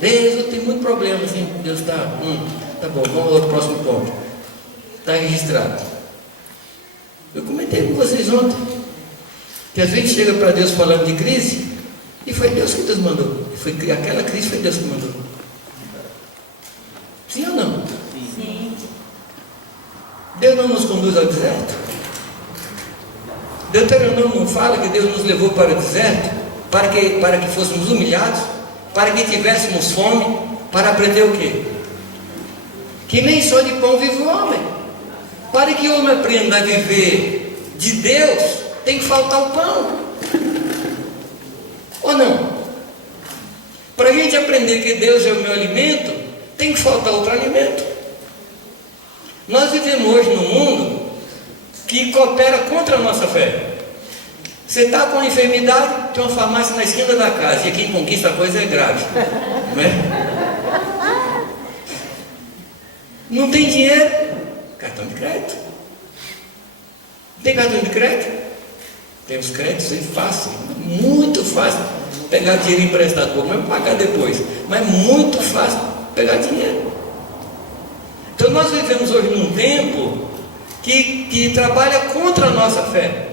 Deus, eu tenho muito problema assim. Deus está. Tá bom, vamos ao próximo ponto. Está registrado. Eu comentei com vocês ontem que a gente chega para Deus falando de crise, e foi Deus que Deus mandou. Aquela crise foi Deus que mandou. Sim ou não? Sim. Deus não nos conduz ao deserto? Deuteronômio não fala que Deus nos levou para o deserto para que fôssemos humilhados, para que tivéssemos fome, para aprender o quê? Que nem só de pão vive o homem. Para que o homem aprenda a viver de Deus, tem que faltar o pão. Ou não? Para a gente aprender que Deus é o meu alimento, tem que faltar outro alimento. Nós vivemos hoje num mundo que coopera contra a nossa fé. Você está com uma enfermidade, tem uma farmácia na esquina da casa, e quem conquista a coisa é grave, não é? Não tem dinheiro, cartão de crédito. Tem cartão de crédito? Tem os créditos, é fácil, muito fácil pegar dinheiro emprestado, mas pagar depois, mas muito fácil pegar dinheiro. Então nós vivemos hoje num tempo que trabalha contra a nossa fé.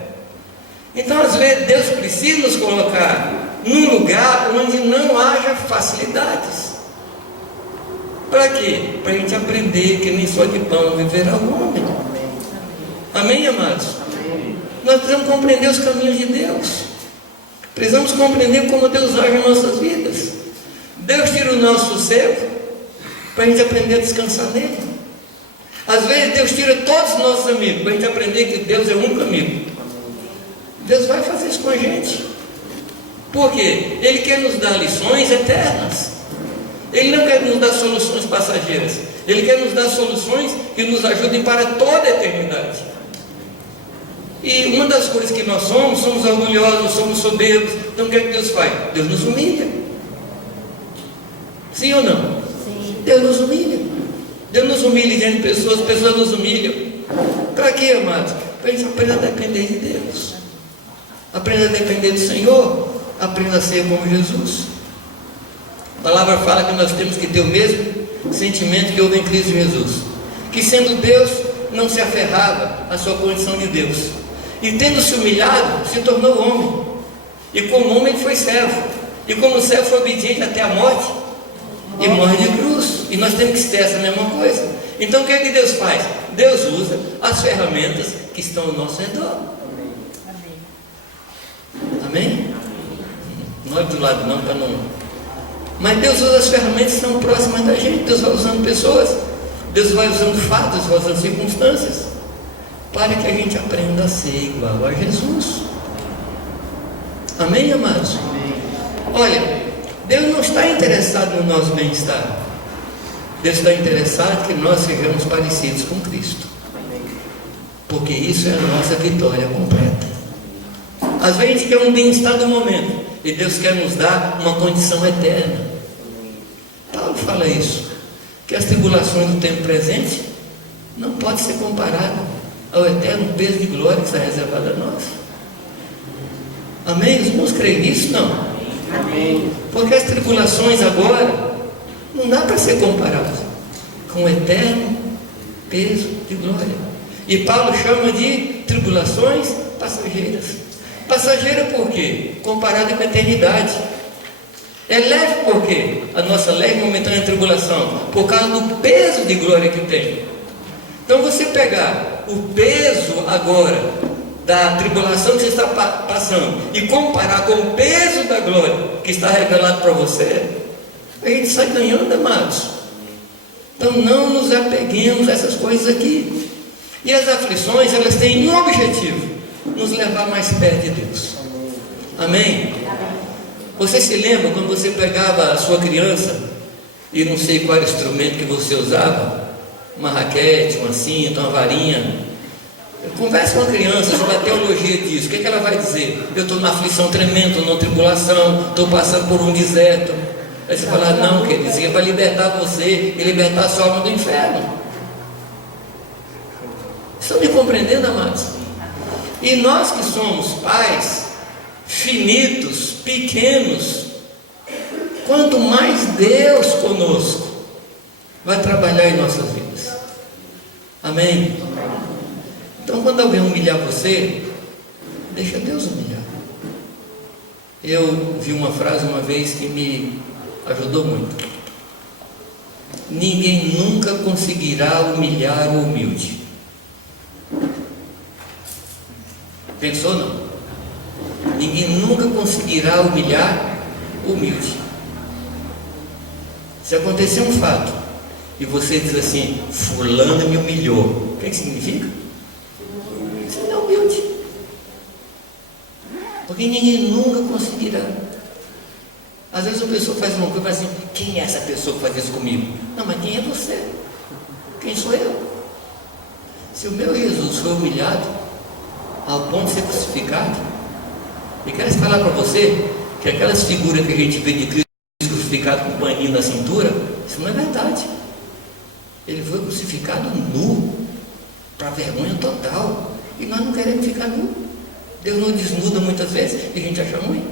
Então às vezes Deus precisa nos colocar num lugar onde não haja facilidades. Para quê? Para a gente aprender que nem só de pão viverá o homem. Amém, amados? Amém. Nós precisamos compreender os caminhos de Deus. Precisamos compreender como Deus age em nossas vidas. Deus tira o nosso sossego para a gente aprender a descansar nele. Às vezes Deus tira todos os nossos amigos para a gente aprender que Deus é o único amigo. Deus vai fazer isso com a gente. Por quê? Ele quer nos dar lições eternas. Ele não quer nos dar soluções passageiras. Ele quer nos dar soluções que nos ajudem para toda a eternidade. E uma das coisas que nós somos orgulhosos, somos soberbos. Então o que é que Deus faz? Deus nos humilha. Sim ou não? Sim. Deus nos humilha. Deus nos humilha diante de pessoas, as pessoas nos humilham. Para quê, amados? Para a gente aprender a depender de Deus. Aprenda a depender do Senhor. Aprenda a ser como Jesus. A palavra fala que nós temos que ter o mesmo sentimento que houve em Cristo Jesus, que sendo Deus, não se aferrava à sua condição de Deus, e tendo se humilhado, se tornou homem, e como homem foi servo, e como servo foi obediente até a morte, e morre de cruz. E nós temos que ter essa mesma coisa. Então o que é que Deus faz? Deus usa as ferramentas que estão ao nosso redor. Amém? Não é do lado não, para não. Mas Deus usa as ferramentas que estão próximas da gente. Deus vai usando pessoas, Deus vai usando fatos, vai usando circunstâncias, para que a gente aprenda a ser igual a Jesus. Amém, amados? Olha, Deus não está interessado no nosso bem-estar. Deus está interessado que nós sejamos parecidos com Cristo, porque isso é a nossa vitória completa. Às vezes a gente quer um bem-estar do momento, e Deus quer nos dar uma condição eterna. Paulo fala isso, que as tribulações do tempo presente não pode ser comparado ao eterno peso de glória que está reservado a nós. Amém? Os irmãos creem nisso? Não? Amém. Porque as tribulações agora não dá para ser comparado com o eterno peso de glória. E Paulo chama de tribulações passageiras. Passageira por quê? Comparada com a eternidade. É leve por quê? A nossa leve e momentânea tribulação, por causa do peso de glória que tem. Então você pegar o peso agora da tribulação que você está passando e comparar com o peso da glória que está revelado para você, a gente sai ganhando, amados. Então não nos apeguemos a essas coisas aqui. E as aflições, elas têm um objetivo: nos levar mais perto de Deus. Amém? Você se lembra quando você pegava a sua criança e não sei qual era o instrumento que você usava, uma raquete, uma cinta, uma varinha? Converse com a criança sobre a teologia disso. O que ela vai dizer? Eu estou numa aflição tremenda, estou numa tribulação, estou passando por um deserto. Aí você fala: não, quer dizer, para libertar você e libertar a sua alma do inferno. Estão me compreendendo, amados? E nós que somos pais finitos, pequenos, quanto mais Deus conosco vai trabalhar em nossas vidas. Amém? Então, quando alguém humilhar você, deixa Deus humilhar. Eu vi uma frase uma vez que me ajudou muito: ninguém nunca conseguirá humilhar o humilde. Pensou, não? Ninguém nunca conseguirá humilhar o humilde. Se acontecer um fato e você diz assim: fulano me humilhou, o que significa? Você não é humilde. Porque ninguém nunca conseguirá. Às vezes a pessoa faz uma coisa e fala assim: quem é essa pessoa que faz isso comigo? Não, mas quem é você? Quem sou eu? Se o meu Jesus foi humilhado ao ponto de ser crucificado, e quero falar para você que aquelas figuras que a gente vê de Cristo crucificado com um paninho na cintura, isso não é verdade. Ele foi crucificado nu, para vergonha total, e nós não queremos ficar nu. Deus nos desnuda muitas vezes e a gente acha ruim,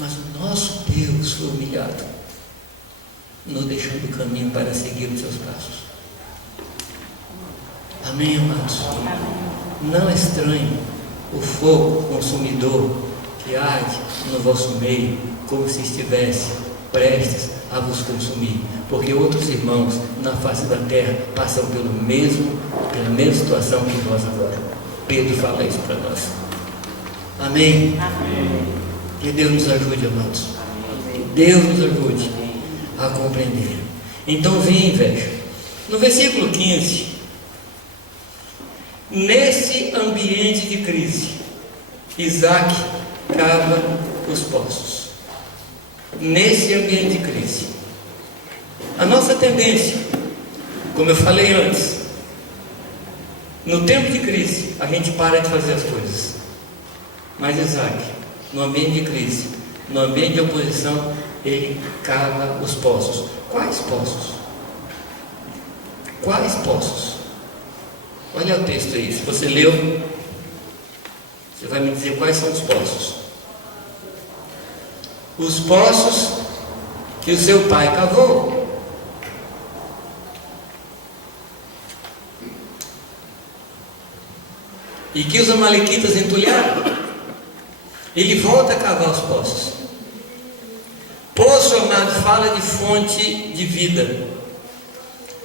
mas o nosso Deus foi humilhado, nos deixando o caminho para seguir os seus passos. Amém, amados? Não é estranho o fogo consumidor que arde no vosso meio, como se estivesse prestes a vos consumir, porque outros irmãos na face da terra passam pela mesma situação que vós agora. Pedro fala isso para nós. Amém? Amém. Que Deus nos ajude, amados. Que Deus nos ajude a compreender. Então vem inveja. No versículo 15, nesse ambiente de crise, Isaac cava os poços. Nesse ambiente de crise, a nossa tendência, como eu falei antes, no tempo de crise a gente para de fazer as coisas. Mas Isaac, no ambiente de crise, no ambiente de oposição, ele cava os poços. Quais poços? Quais poços? Olha o texto aí, se você leu, você vai me dizer quais são os poços. Os poços que o seu pai cavou. E que os amalequitas entulharam. Ele volta a cavar os poços. Poço, amado, fala de fonte de vida.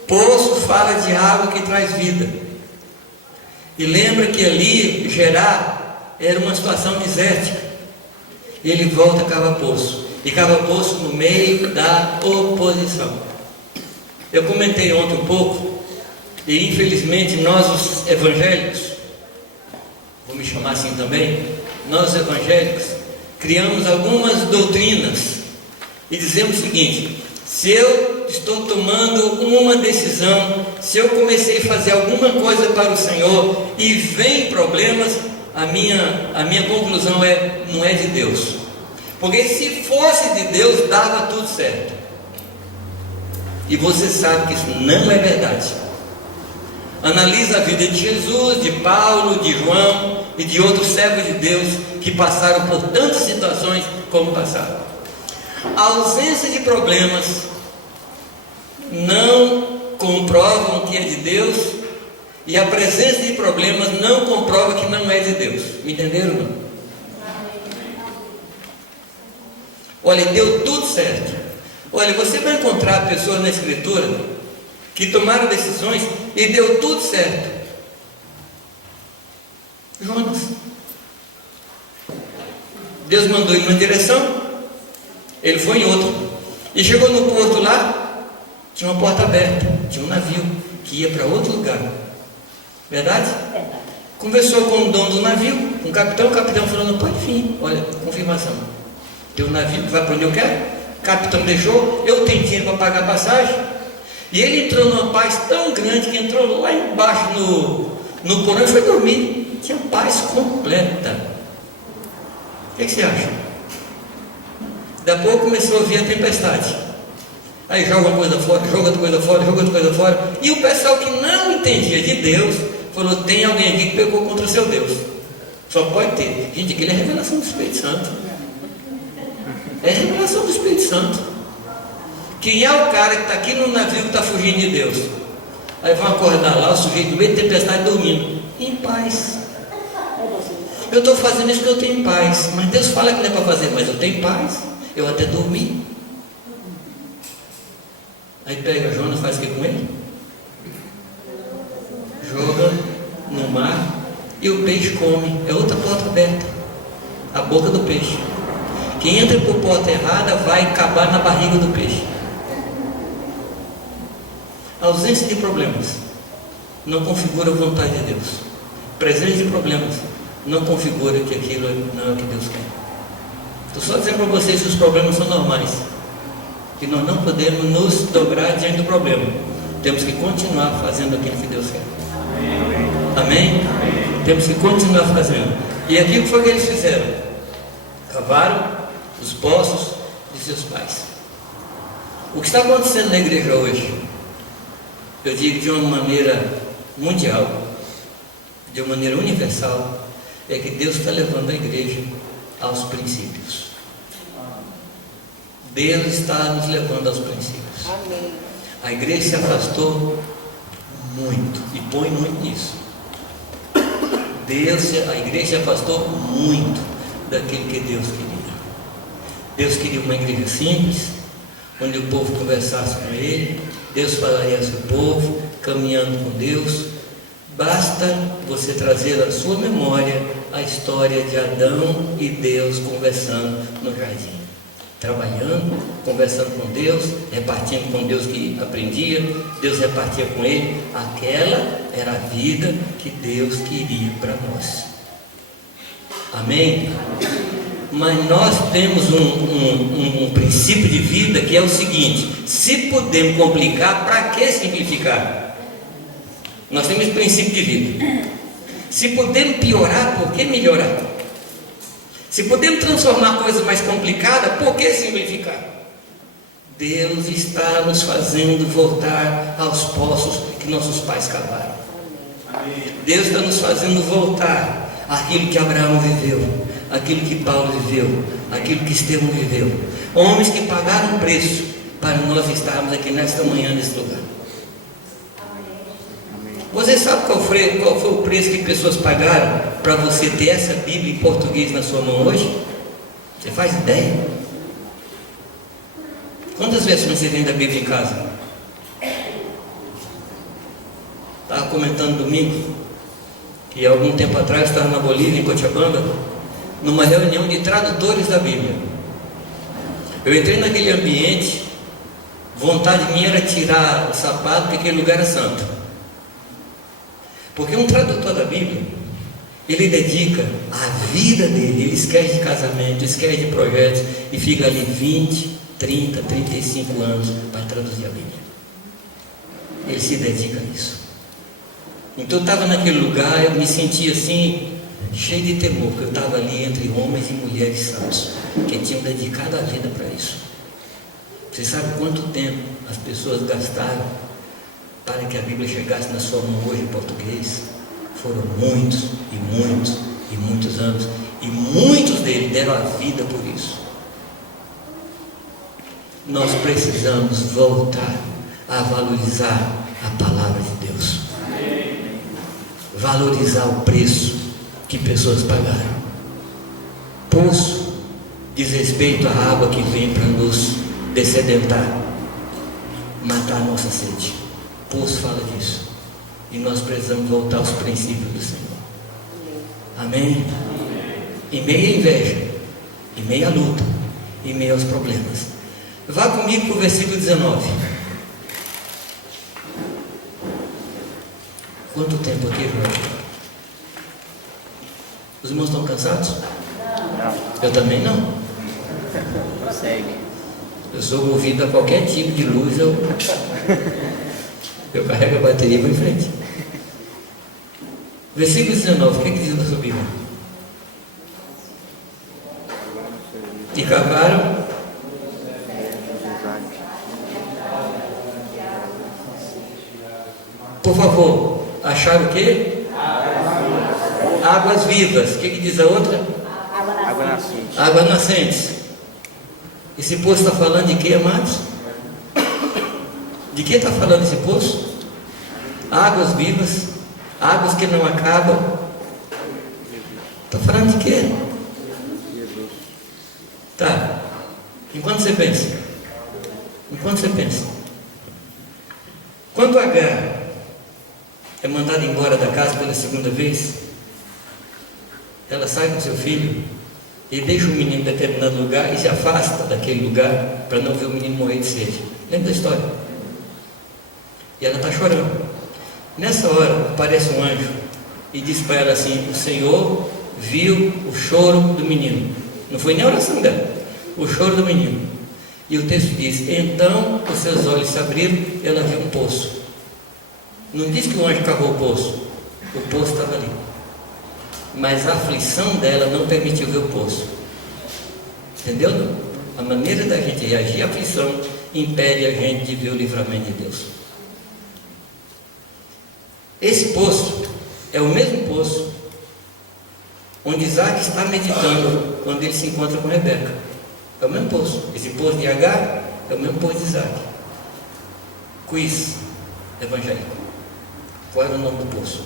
Poço fala de água que traz vida. E lembra que ali, Gerar, era uma situação desértica. E ele volta a cavar poço. E cava poço no meio da oposição. Eu comentei ontem um pouco, e infelizmente nós os evangélicos, vou me chamar assim também, nós evangélicos, criamos algumas doutrinas e dizemos o seguinte: se eu estou tomando uma decisão, se eu comecei a fazer alguma coisa para o Senhor e vem problemas, a minha conclusão não é de Deus. Porque se fosse de Deus, dava tudo certo. E você sabe que isso não é verdade. Analisa a vida de Jesus, de Paulo, de João e de outros servos de Deus que passaram por tantas situações como passaram. A ausência de problemas não comprovam que é de Deus, e a presença de problemas não comprova que não é de Deus. Me entenderam? Não? Olha, deu tudo certo. Olha, você vai encontrar pessoas na Escritura que tomaram decisões e deu tudo certo. Jonas. Deus mandou ele numa direção, ele foi em outra. E chegou no porto lá, tinha uma porta aberta, tinha um navio que ia para outro lugar. Verdade? Verdade. Conversou com o dono do navio, com o capitão falou, não pode vir. Olha, confirmação. Tem um navio que vai para onde eu quero. O capitão deixou, eu tenho dinheiro para pagar a passagem. E ele entrou numa paz tão grande que entrou lá embaixo no porão e foi dormir. Tinha paz completa. O que você acha? Daí a pouco começou a vir a tempestade. Aí joga uma coisa fora, joga outra coisa fora, joga outra coisa fora. E o pessoal que não entendia de Deus falou, tem alguém aqui que pecou contra o seu Deus. Só pode ter. Gente, aquilo é revelação do Espírito Santo. É revelação do Espírito Santo. Quem é o cara que está aqui no navio que está fugindo de Deus? Aí vão acordar lá, o sujeito no meio de tempestade dormindo, em paz. Eu estou fazendo isso porque eu tenho paz. Mas Deus fala que não é para fazer, mas eu tenho paz. Eu até dormi. Aí pega Jonas, faz o que com ele? Joga no mar e o peixe come. É outra porta aberta, a boca do peixe. Quem entra por porta errada vai acabar na barriga do peixe. A ausência de problemas não configura a vontade de Deus. Presença de problemas não configura que aquilo não é o que Deus quer. Estou só dizendo para vocês que os problemas são normais, que nós não podemos nos dobrar diante do problema. Temos que continuar fazendo aquilo que Deus quer. Amém? Temos que continuar fazendo. E aqui o que foi que eles fizeram? Cavaram os poços de seus pais. O que está acontecendo na igreja hoje, eu digo de uma maneira mundial, de uma maneira universal, é que Deus está levando a igreja aos princípios. Deus está nos levando aos princípios. Amém. A igreja se afastou muito, e põe muito nisso. A igreja se afastou muito daquilo que Deus queria. Deus queria uma igreja simples, onde o povo conversasse com Ele, Deus falaria ao seu povo, caminhando com Deus. Basta você trazer à sua memória a história de Adão e Deus conversando no jardim, trabalhando, conversando com Deus, repartindo com Deus que aprendia, Deus repartia com ele. Aquela era a vida que Deus queria para nós. Amém? Mas nós temos um princípio de vida que é o seguinte: se podemos complicar, para que simplificar? Nós temos esse princípio de vida. Se podemos piorar, por que melhorar? Se podemos transformar coisas mais complicadas, por que simplificar? Deus está nos fazendo voltar aos poços que nossos pais cavaram. Deus está nos fazendo voltar àquilo que Abraão viveu, aquilo que Paulo viveu, aquilo que Estevão viveu. Homens que pagaram preço para nós estarmos aqui nesta manhã, nesse lugar. Você sabe qual foi o preço que pessoas pagaram para você ter essa Bíblia em português na sua mão hoje? Você faz ideia? Quantas versões você tem da Bíblia em casa? Estava comentando domingo que há algum tempo atrás estava na Bolívia, em Cochabamba, numa reunião de tradutores da Bíblia. Eu entrei naquele ambiente, vontade minha era tirar o sapato, porque aquele lugar era santo. Porque um tradutor da Bíblia, ele dedica a vida dele, ele escreve de casamento, escreve de projetos, e fica ali 20, 30, 35 anos para traduzir a Bíblia. Ele se dedica a isso. Então eu estava naquele lugar, eu me sentia assim, cheio de temor, porque eu estava ali entre homens e mulheres santos, que tinham dedicado a vida para isso. Você sabe quanto tempo as pessoas gastaram para que a Bíblia chegasse na sua mão hoje em português? Foram muitos e muitos e muitos anos, e muitos deles deram a vida por isso. Nós precisamos voltar a valorizar a palavra de Deus, valorizar o preço que pessoas pagaram. Poço diz respeito à água que vem para nos dessedentar, matar a nossa sede. Poço fala disso, e nós precisamos voltar aos princípios do Senhor. Amém? Em meio à inveja, em meio à luta, em meio aos problemas. Vá comigo para o versículo 19. Quanto tempo aqui, Jorge? Os irmãos estão cansados? Não. Eu também não. Segue. Eu sou movido a qualquer tipo de luz, eu carrego a bateria e vou em frente. Versículo 19, o que diz na sua Bíblia? E cavaram. Por favor, acharam o quê? Águas vivas. O que diz a outra? Água nascente. Águas nascentes. Esse poço está falando de quê, amados? De que está falando esse poço? Águas vivas, águas que não acabam. Está falando de quê? Tá. Enquanto você pensa. Quando Agar é mandada embora da casa pela segunda vez, ela sai com seu filho e deixa o menino em determinado lugar e se afasta daquele lugar para não ver o menino morrer de sede. Lembra da história? E ela está chorando. Nessa hora aparece um anjo e diz para ela assim: o Senhor viu o choro do menino. Não foi nem a oração dela, o choro do menino. E o texto diz: então os seus olhos se abriram e ela viu um poço. Não diz que o anjo cavou o poço estava ali, mas a aflição dela não permitiu ver o poço. Entendeu? Não? A maneira da gente reagir à aflição impede a gente de ver o livramento de Deus. Esse poço é o mesmo poço onde Isaac está meditando quando ele se encontra com Rebeca. É o mesmo poço. Esse poço de Agar é o mesmo poço de Isaac. Quiz evangélico. Qual era o nome do poço?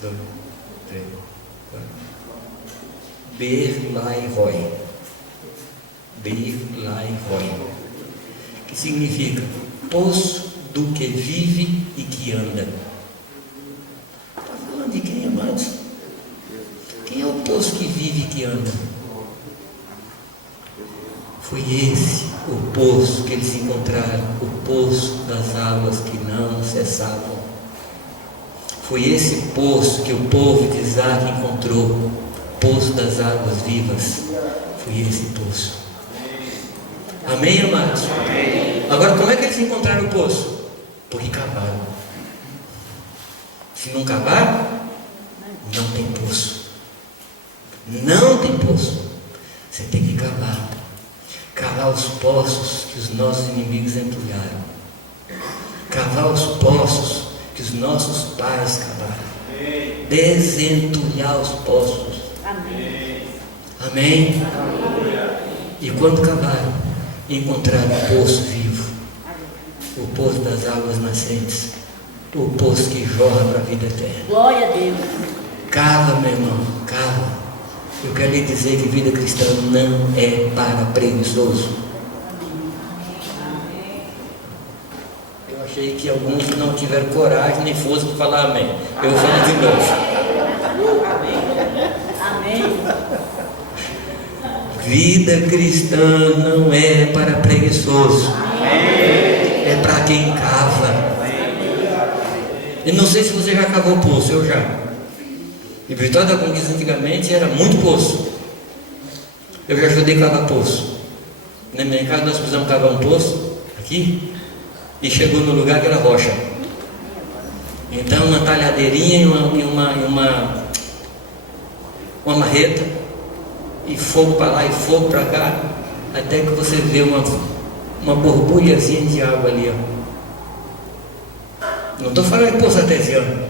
Dois, três, quatro. Beer-lahai-roi. Beer-lahai-roi, que significa poço do que vive e que anda. Está falando de quem, amados? Quem é o poço que vive e que anda? Foi esse o poço que eles encontraram, o poço das águas que não cessavam. Foi esse poço que o povo de Isaac encontrou, poço das águas vivas. Foi esse poço. Amém, amados? Amém. Agora, como é que eles encontraram o poço? Porque cavaram. Se não cavar, não tem poço. Não tem poço. Você tem que cavar. Cavar os poços que os nossos inimigos entulharam. Cavar os poços que os nossos pais cavaram. Desentulhar os poços. Amém. Amém? E quando cavaram, encontraram o poço vivo, o poço das águas nascentes, o poço que jorra para a vida eterna. Glória a Deus. Cava, meu irmão, cava. Eu quero lhe dizer que vida cristã não é para preguiçoso. Eu achei que alguns não tiveram coragem nem força para falar amém. Eu vou falar de novo. Amém. Vida cristã não é para preguiçoso. É para quem cava. Eu não sei se você já cavou poço, eu já. Em Vitória da Conquista antigamente era muito poço. Eu já ajudei a cavar poço. Na minha casa nós precisamos cavar um poço aqui e chegou no lugar que era rocha. Então uma talhadeirinha e uma marreta e fogo para lá e fogo para cá, até que você vê uma borbulhazinha de água ali, ó. Não estou falando de poço artesiano,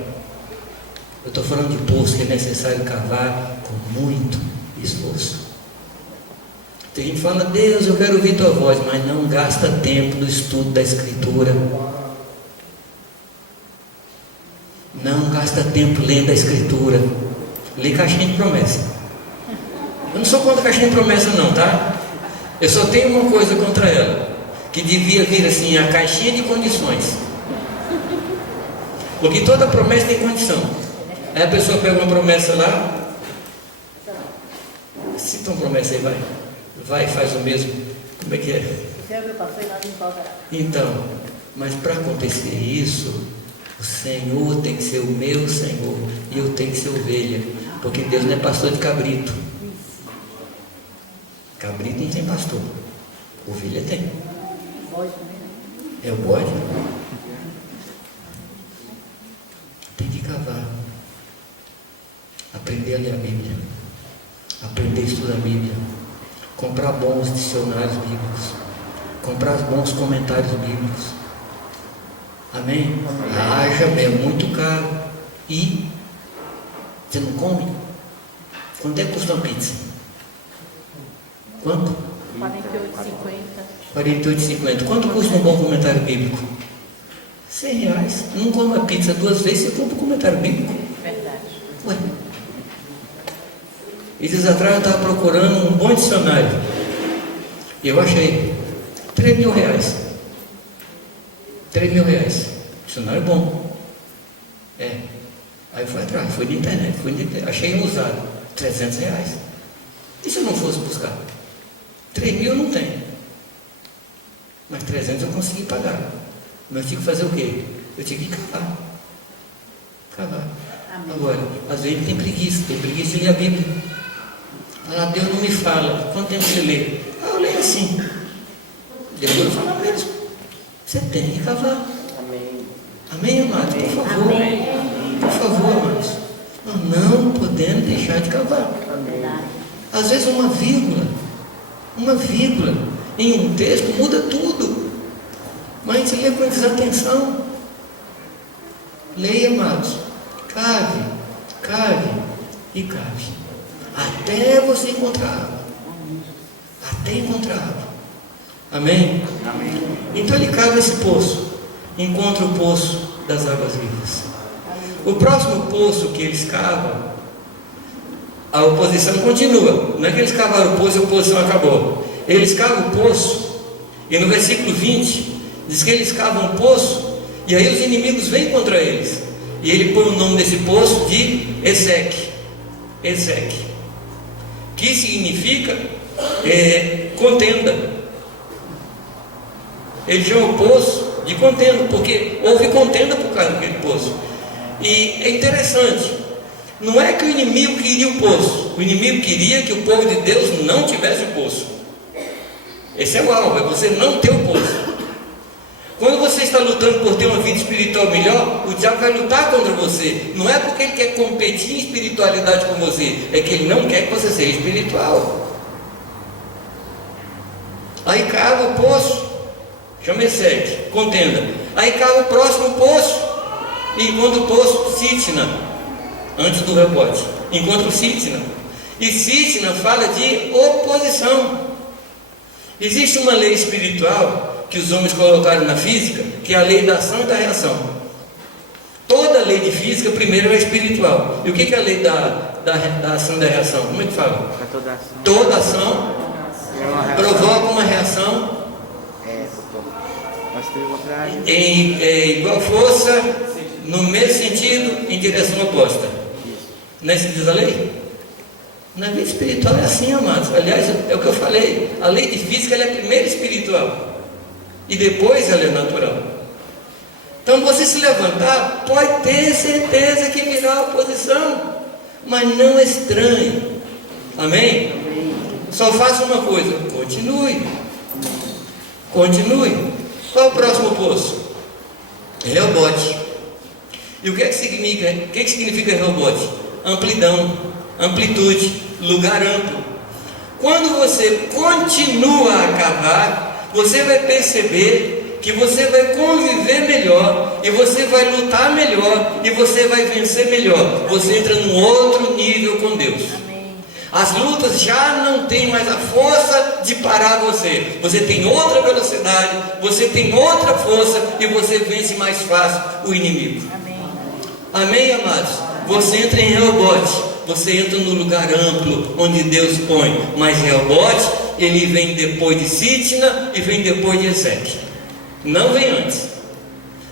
eu estou falando de poço que é necessário cavar com muito esforço. Tem gente que fala: Deus, eu quero ouvir tua voz, mas não gasta tempo no estudo da Escritura. Não gasta tempo lendo a Escritura. Lê caixinha de promessa. Eu não sou contra a caixinha de promessa não, tá? Eu só tenho uma coisa contra ela, que devia vir assim, a caixinha de condições. Porque toda promessa tem condição. Aí a pessoa pega uma promessa lá, cita uma promessa aí, vai e faz o mesmo. Como é que é? Então, mas para acontecer isso, o Senhor tem que ser o meu Senhor e eu tenho que ser ovelha, porque Deus não é pastor de cabrito. Cabrito não tem pastor, ovelha tem. É o bode. Tem que cavar, aprender a ler a Bíblia, aprender a estudar a Bíblia, comprar bons dicionários bíblicos, comprar bons comentários bíblicos. Amém? Haja bem, é muito caro. E você não come? Quanto é que custa uma pizza? Quanto? R$48,50. Quanto custa um bom comentário bíblico? R$100. Não come a pizza 2 vezes, você compra um comentário bíblico. Verdade. Ué. E dias atrás eu estava procurando um bom dicionário. E eu achei R$3.000. R$3.000. Dicionário bom. É. Aí eu fui atrás, fui na internet, achei um usado, R$300. E se eu não fosse buscar? 3.000 não tem. Mas 300 eu consegui pagar. Mas eu tinha que fazer o quê? Eu tinha que cavar. Amém. Agora, às vezes tem preguiça de ler a Bíblia. Fala: Deus não me fala. Quanto tempo você lê? Eu leio assim. Deus não fala mesmo. Você tem que cavar. Amém, amados? Por favor. Amém. Por favor, amados. Nós não podemos deixar de cavar. Às vezes uma vírgula em um texto muda tudo. Mas a gente lê com desatenção. Leia, amados. Cave e cave. Até você encontrar água. Até encontrar água. Amém? Então ele cava esse poço. Encontra o poço das águas vivas. O próximo poço que eles cavam, a oposição continua. Não é que eles cavaram o poço e a oposição acabou. Eles cavam o poço, e no versículo 20 diz que eles cavam o poço, e aí os inimigos vêm contra eles, e ele põe o nome desse poço de Ezeque, que significa contenda. Ele chama o poço de contenda, porque houve contenda por causa daquele poço. E é interessante, não é que o inimigo queria o poço, o inimigo queria que o povo de Deus não tivesse o poço. Esse é o alvo, é você não ter o poço. Quando você está lutando por ter uma vida espiritual melhor, o diabo vai lutar contra você. Não é porque ele quer competir em espiritualidade com você, é que ele não quer que você seja espiritual. Aí cava o poço, chama Ezeque, contenda. Aí cava o próximo poço, e encontra o poço Sitna, antes do rebote. Encontra o Sitna. E Sitna fala de oposição. Existe uma lei espiritual que os homens colocaram na física, que é a lei da ação e da reação. Toda lei de física primeiro é espiritual. E o que é a lei da ação e da reação? Como é que fala? Toda ação provoca uma reação em igual força, no mesmo sentido, em direção oposta. Não é isso que diz a lei? Na vida espiritual é assim, amados. Aliás, é o que eu falei. A lei de física ela é primeiro espiritual e depois ela é natural. Então você se levantar, pode ter certeza que virá oposição, mas não estranhe. Amém? Só faça uma coisa: continue. Continue. Qual é o próximo poço? Reobote. E o que significa Reobote? Amplidão, amplitude, lugar amplo. Quando você continua a cavar, você vai perceber que você vai conviver melhor, e você vai lutar melhor, e você vai vencer melhor. Você entra num outro nível com Deus. Amém. As lutas já não têm mais a força de parar você. Você tem outra velocidade, você tem outra força, e você vence mais fácil o inimigo. Amém. Amém, amados? Você entra em Reobote. Você entra no lugar amplo onde Deus põe. Mas Reobote, ele vem depois de Sitna e vem depois de Ezequiel. Não vem antes.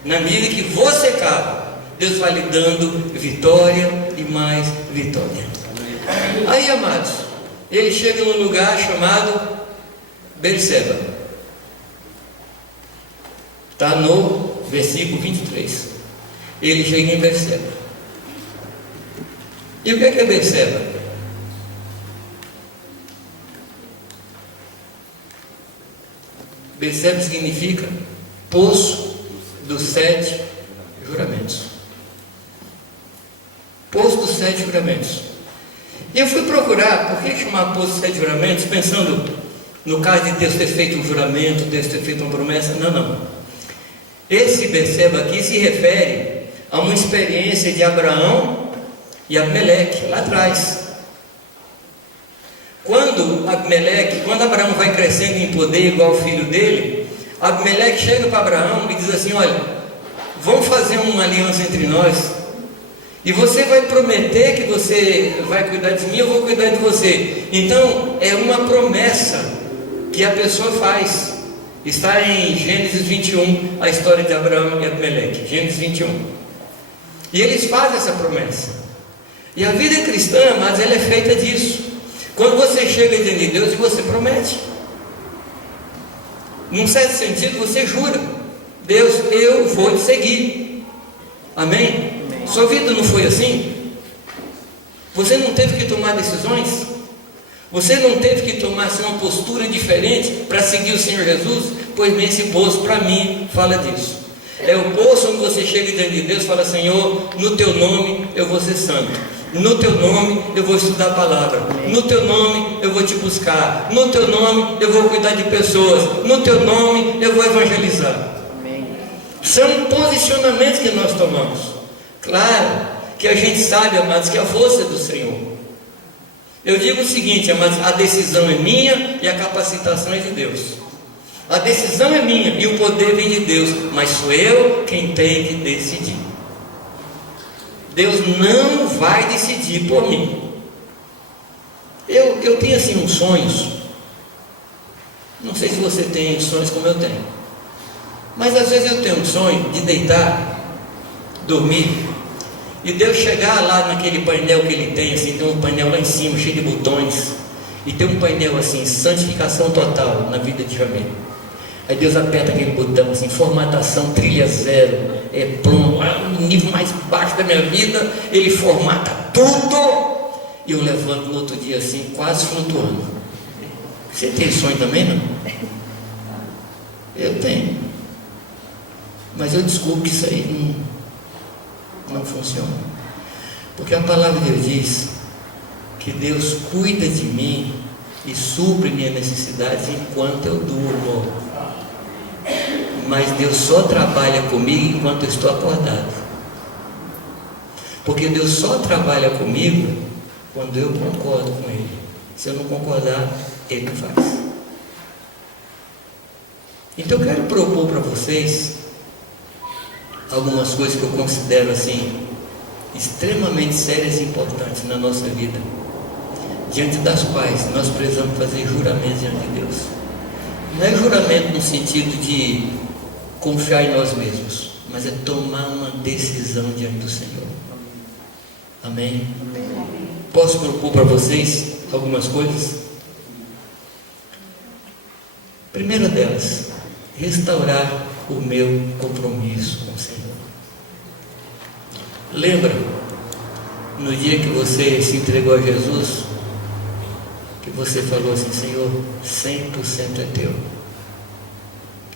Na medida que você cava, Deus vai lhe dando vitória e mais vitória. Aí, amados, ele chega num lugar chamado Berseba. Está no versículo 23. Ele chega em Berseba. E o que é Berseba? Berseba significa poço dos 7 juramentos. Poço dos 7 juramentos. E eu fui procurar por que chamar poço dos 7 juramentos, pensando no caso de Deus ter feito um juramento, Deus ter feito uma promessa. Não. Esse Berseba aqui se refere a uma experiência de Abraão e Abimeleque, lá atrás. Quando Abraão vai crescendo em poder igual o filho dele, Abimeleque chega para Abraão e diz assim: olha, vamos fazer uma aliança entre nós, e você vai prometer que você vai cuidar de mim, eu vou cuidar de você. Então é uma promessa que a pessoa faz. Está em Gênesis 21, a história de Abraão e Abimeleque. Gênesis 21. E eles fazem essa promessa. E a vida cristã, mas ela é feita disso. Quando você chega diante de Deus e você promete, num certo sentido você jura: Deus, eu vou te seguir. Amém? Amém. Sua vida não foi assim? Você não teve que tomar decisões? Você não teve que tomar assim, uma postura diferente para seguir o Senhor Jesus? Pois bem, esse poço para mim fala disso. É o poço onde você chega diante de Deus e fala: Senhor, no teu nome eu vou ser santo, no teu nome eu vou estudar a palavra, no teu nome eu vou te buscar, no teu nome eu vou cuidar de pessoas, no teu nome eu vou evangelizar. Amém. São posicionamentos que nós tomamos. Claro que a gente sabe, amados, que a força é do Senhor. Eu digo o seguinte, amados: a decisão é minha e a capacitação é de Deus. A decisão é minha e o poder vem de Deus, mas sou eu quem tem que decidir. Deus não vai decidir por mim. Eu tenho assim uns sonhos. Não sei se você tem sonhos como eu tenho, mas às vezes eu tenho um sonho de deitar, dormir, e Deus chegar lá naquele painel que Ele tem, assim, tem um painel lá em cima cheio de botões, e tem um painel assim, santificação total na vida de Jamil. Aí Deus aperta aquele botão assim, formatação, trilha zero, pronto, no nível mais baixo da minha vida, Ele formata tudo, e eu levanto no outro dia assim, quase flutuando. Você tem sonho também, não? Eu tenho, mas eu descubro que isso aí não funciona, porque a palavra de Deus diz que Deus cuida de mim e supre minhas necessidades enquanto eu durmo. Mas Deus só trabalha comigo enquanto eu estou acordado, porque Deus só trabalha comigo quando eu concordo com Ele. Se eu não concordar, Ele não faz. Então eu quero propor para vocês algumas coisas que eu considero assim extremamente sérias e importantes na nossa vida, diante das quais nós precisamos fazer juramentos diante de Deus. Não é juramento no sentido de confiar em nós mesmos, mas é tomar uma decisão diante do Senhor. Amém? Posso propor para vocês algumas coisas? Primeira delas, restaurar o meu compromisso com o Senhor. Lembra, no dia que você se entregou a Jesus, que você falou assim: Senhor, 100% é teu.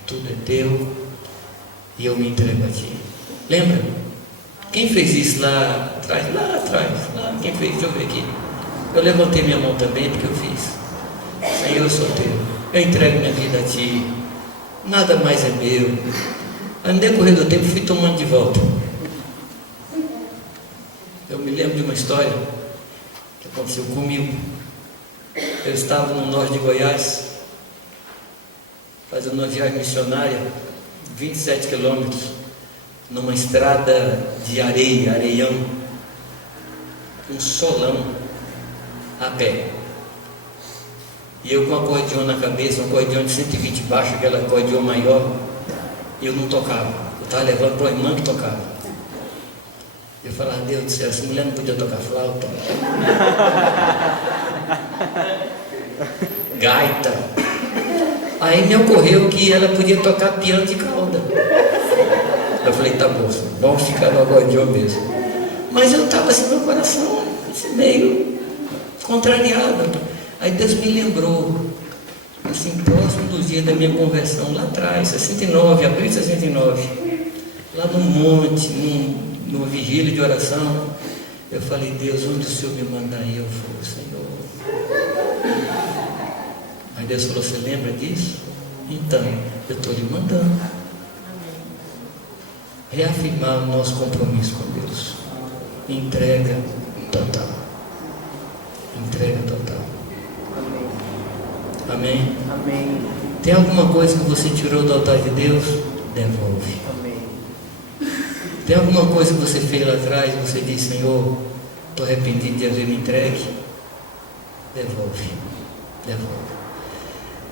tudo é teu e eu me entrego a ti. Lembra? Quem fez isso lá atrás? Quem fez? Deixa eu ver aqui. Eu levantei minha mão também porque eu fiz. Senhor, eu sou teu. Eu entrego minha vida a ti. Nada mais é meu. No decorrer do tempo fui tomando de volta. Eu me lembro de uma história que aconteceu comigo. Eu estava no norte de Goiás, fazendo uma viagem missionária, 27 quilômetros, numa estrada de areia, areião, um solão, a pé. E eu com a acordeon na cabeça, um acordeon de 120 baixo, aquela acordeon maior, e eu não tocava. Eu estava levando para a irmã que tocava. Eu falava, Deus do céu, essa mulher não podia tocar flauta. Gaita. Aí me ocorreu que ela podia tocar piano de cauda. Eu falei, tá bom, vamos ficar no acordeon mesmo. Mas eu estava assim, meu coração assim, meio contrariado. Aí Deus me lembrou, assim, próximo dos dias da minha conversão, lá atrás, 69, abril de 69, lá no monte, numa vigília de oração, eu falei, Deus, onde o Senhor me mandar ir, eu vou, Senhor. Aí Deus falou, você lembra disso? Então, eu estou lhe mandando. Reafirmar o nosso compromisso com Deus. Entrega total. Entrega total. Amém? Amém. Tem alguma coisa que você tirou do altar de Deus? Devolve. Amém. Tem alguma coisa que você fez lá atrás e você diz, Senhor, estou arrependido de haver me entregue? Devolve. Devolve.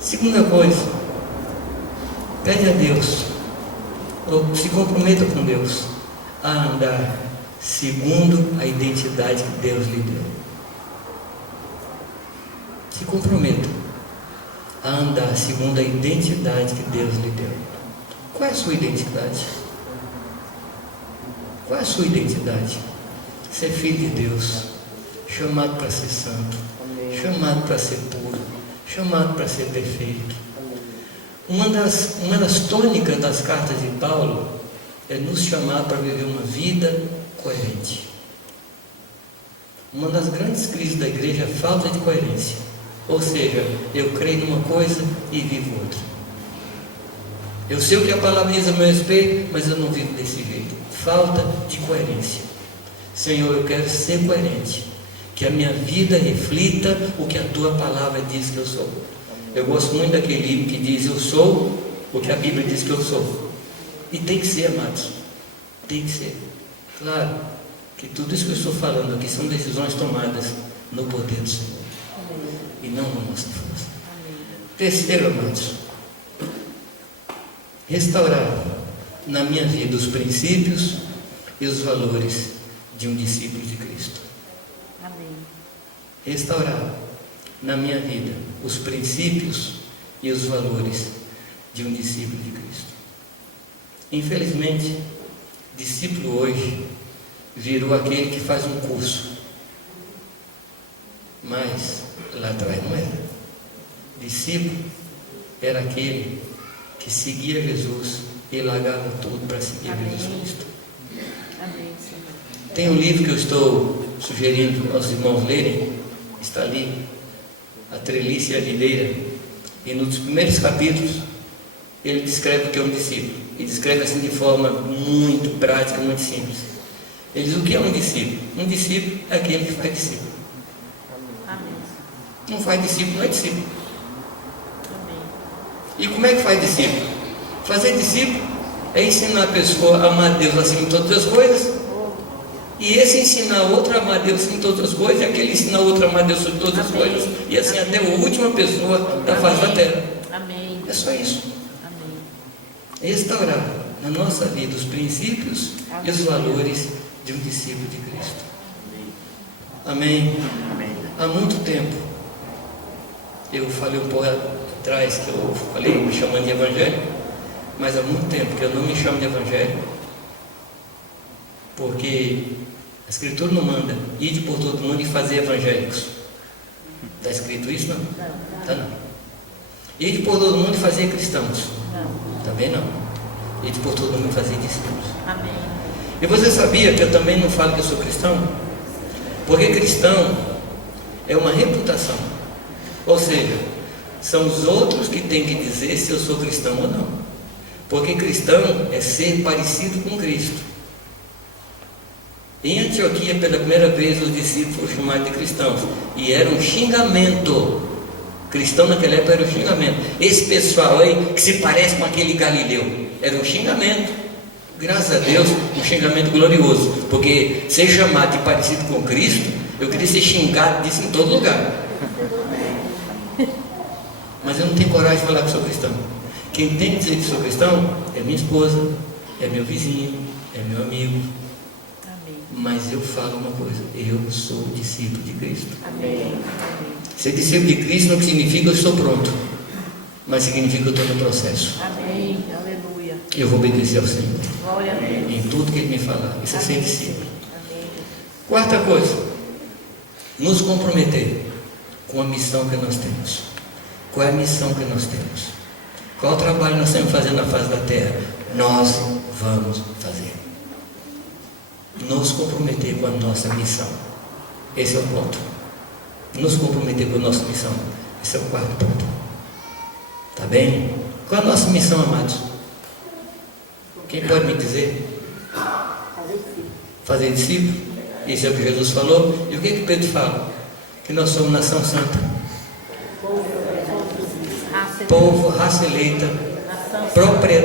Segunda coisa, pede a Deus, ou se comprometa com Deus, a andar segundo a identidade que Deus lhe deu. Se comprometa a andar segundo a identidade que Deus lhe deu. Qual é a sua identidade? Qual é a sua identidade? Ser filho de Deus, chamado para ser santo, chamado para ser puro, chamado para ser perfeito. Uma das tônicas das cartas de Paulo é nos chamar para viver uma vida coerente. Uma das grandes crises da igreja é a falta de coerência. Ou seja, eu creio numa coisa e vivo outra. Eu sei o que a palavra diz a meu respeito, mas eu não vivo desse jeito. Falta de coerência. Senhor, eu quero ser coerente. Que a minha vida reflita o que a tua palavra diz que eu sou. Eu gosto muito daquele livro que diz, eu sou o que a Bíblia diz que eu sou. E tem que ser, amados. Tem que ser. Claro que tudo isso que eu estou falando aqui são decisões tomadas no poder do Senhor. E não na nossa força. Terceiro, amados, restaurar na minha vida os princípios e os valores de um discípulo de Cristo. Amém. Restaurar na minha vida os princípios e os valores de um discípulo de Cristo. Infelizmente, discípulo hoje virou aquele que faz um curso, mas lá atrás não era. Discípulo era aquele que seguia Jesus e largava tudo para seguir Jesus Cristo. Amém, Senhor. Tem um livro que eu estou sugerindo aos irmãos lerem, está ali, A Treliça e a Videira, e nos primeiros capítulos ele descreve o que é um discípulo, e descreve assim de forma muito prática, muito simples. Ele diz o que é um discípulo. Um discípulo é aquele que faz discípulo. Amém. Não faz discípulo, não é discípulo. Amém. E como é que faz discípulo? Fazer discípulo é ensinar a pessoa a amar Deus acima de todas as coisas. E esse ensinar outro a amar Deus acima de todas as coisas, e aquele ensinar outro a amar Deus sobre todas as coisas, e assim até a última pessoa da face da terra. Amém. É só isso. Amém. Restaurar na nossa vida os princípios e os valores de um discípulo de Cristo. Amém? Amém. Há muito tempo, eu falei um pouco atrás que eu falei me chamando de evangélico, mas há muito tempo que eu não me chamo de evangélico, porque a Escritura não manda ide por todo mundo e fazer evangélicos. Está escrito isso? Não? Está não. Ide por todo mundo e fazer cristãos. Não. Também não. Ide por todo mundo e fazer discípulos. Amém. E você sabia que eu também não falo que eu sou cristão? Porque cristão é uma reputação. Ou seja, são os outros que têm que dizer se eu sou cristão ou não. Porque cristão é ser parecido com Cristo. Em Antioquia, pela primeira vez, os discípulos foram chamados de cristãos. E era um xingamento. Cristão naquela época era um xingamento. Esse pessoal aí, que se parece com aquele Galileu, era um xingamento. Graças a Deus, um xingamento glorioso. Porque ser chamado de parecido com Cristo, eu queria ser xingado disso em todo lugar. Mas eu não tenho coragem de falar que sou cristão. Quem tem que dizer que sou cristão é minha esposa, é meu vizinho, é meu amigo. Amém. Mas eu falo uma coisa: eu sou discípulo de Cristo. Amém. Ser discípulo de Cristo não significa que eu estou pronto, mas significa que eu estou no processo. Amém. Aleluia. Eu vou obedecer ao Senhor Glória a Deus. em tudo que Ele me falar. Isso é ser Amém. discípulo. Amém. Quarta coisa: nos comprometer com a missão que nós temos. Qual é a missão que nós temos? Qual o trabalho nós estamos fazendo na face da terra? Nós vamos fazer. Nos comprometer com a nossa missão. Esse é o ponto. Nos comprometer com a nossa missão. Esse é o quarto ponto. Tá bem? Qual a nossa missão, amados? Quem pode me dizer? Fazer discípulo. Isso é o que Jesus falou. E o que Pedro fala? Que nós somos nação santa. Povo, raça eleita,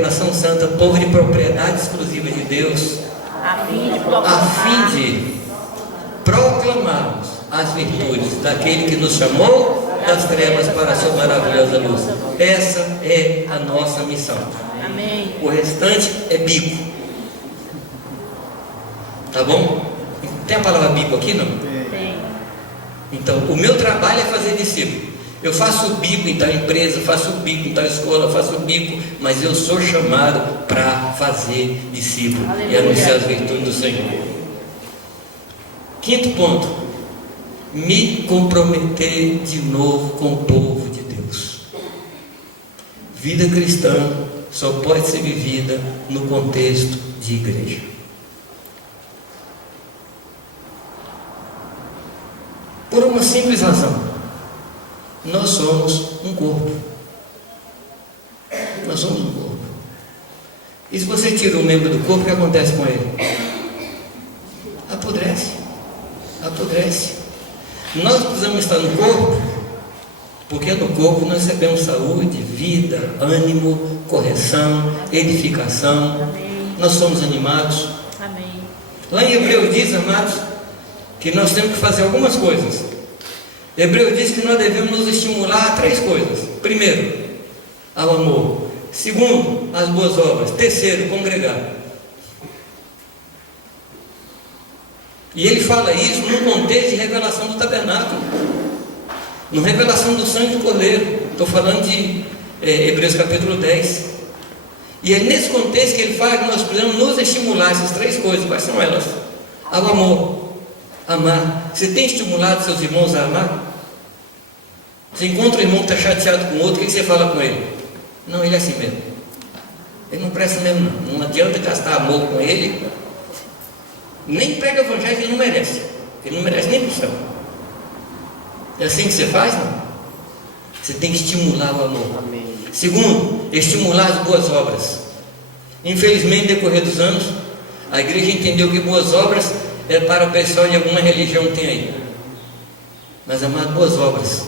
nação santa, povo de propriedade exclusiva de Deus, A a fim de proclamarmos as virtudes daquele que nos chamou das trevas para a sua maravilhosa luz. Essa é a nossa missão. Amém. O restante é bico. Tá bom? Tem a palavra bico aqui, não? Tem. Então, o meu trabalho é fazer discípulo. Eu faço bico em tal empresa, faço bico em tal escola, faço bico, mas eu sou chamado para fazer discípulo. Aleluia. E anunciar as virtudes do Senhor. Quinto ponto: me comprometer de novo com o povo de Deus. Vida cristã só pode ser vivida no contexto de igreja. Por uma simples razão: nós somos um corpo. Nós somos um corpo. E se você tira um membro do corpo, o que acontece com ele? Apodrece. Apodrece. Nós precisamos estar no corpo, porque no corpo nós recebemos saúde, vida, ânimo, correção, edificação. Amém. Nós somos animados. Amém. Lá em Hebreus diz, amados, que nós temos que fazer algumas coisas. Hebreus diz que nós devemos nos estimular a 3 coisas. Primeiro, ao amor. Segundo, às boas obras. Terceiro, congregar. E ele fala isso num contexto de revelação do tabernáculo, no revelação do sangue do Cordeiro. Estou falando de Hebreus capítulo 10. E é nesse contexto que ele fala que nós precisamos nos estimular essas 3 coisas. Quais são elas? Ao amor. Amar. Você tem estimulado seus irmãos a amar? Você encontra um irmão que está chateado com o outro, o que você fala com ele? Não, ele é assim mesmo. Ele não presta mesmo, não. Não adianta gastar amor com ele. Nem prega evangelho que ele não merece. Ele não merece nem pro céu. É assim que você faz, não? Você tem que estimular o amor. Amém. Segundo, estimular as boas obras. Infelizmente, no decorrer dos anos, a igreja entendeu que boas obras é para o pessoal de alguma religião que tem aí. Mas, amado, boas obras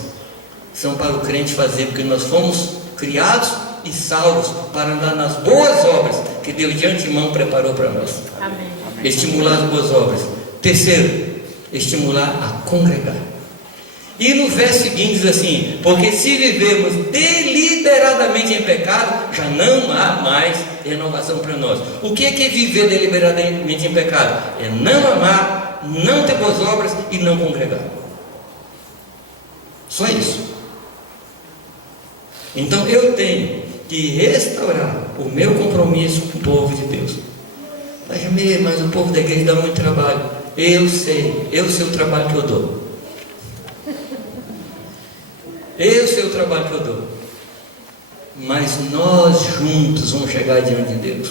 são para o crente fazer, porque nós fomos criados e salvos para andar nas boas obras que Deus de antemão preparou para nós. Amém. Estimular as boas obras. Terceiro, estimular a congregar. E no verso seguinte diz assim: porque se vivemos deliberadamente em pecado, já não há mais renovação para nós. O que é viver deliberadamente em pecado? É não amar, não ter boas obras e não congregar. Só isso. Então eu tenho que restaurar o meu compromisso com o povo de Deus. Mas o povo da igreja dá muito trabalho. Eu sei o trabalho que eu dou. Eu sei o trabalho que eu dou. mas nós juntos vamos chegar diante de Deus.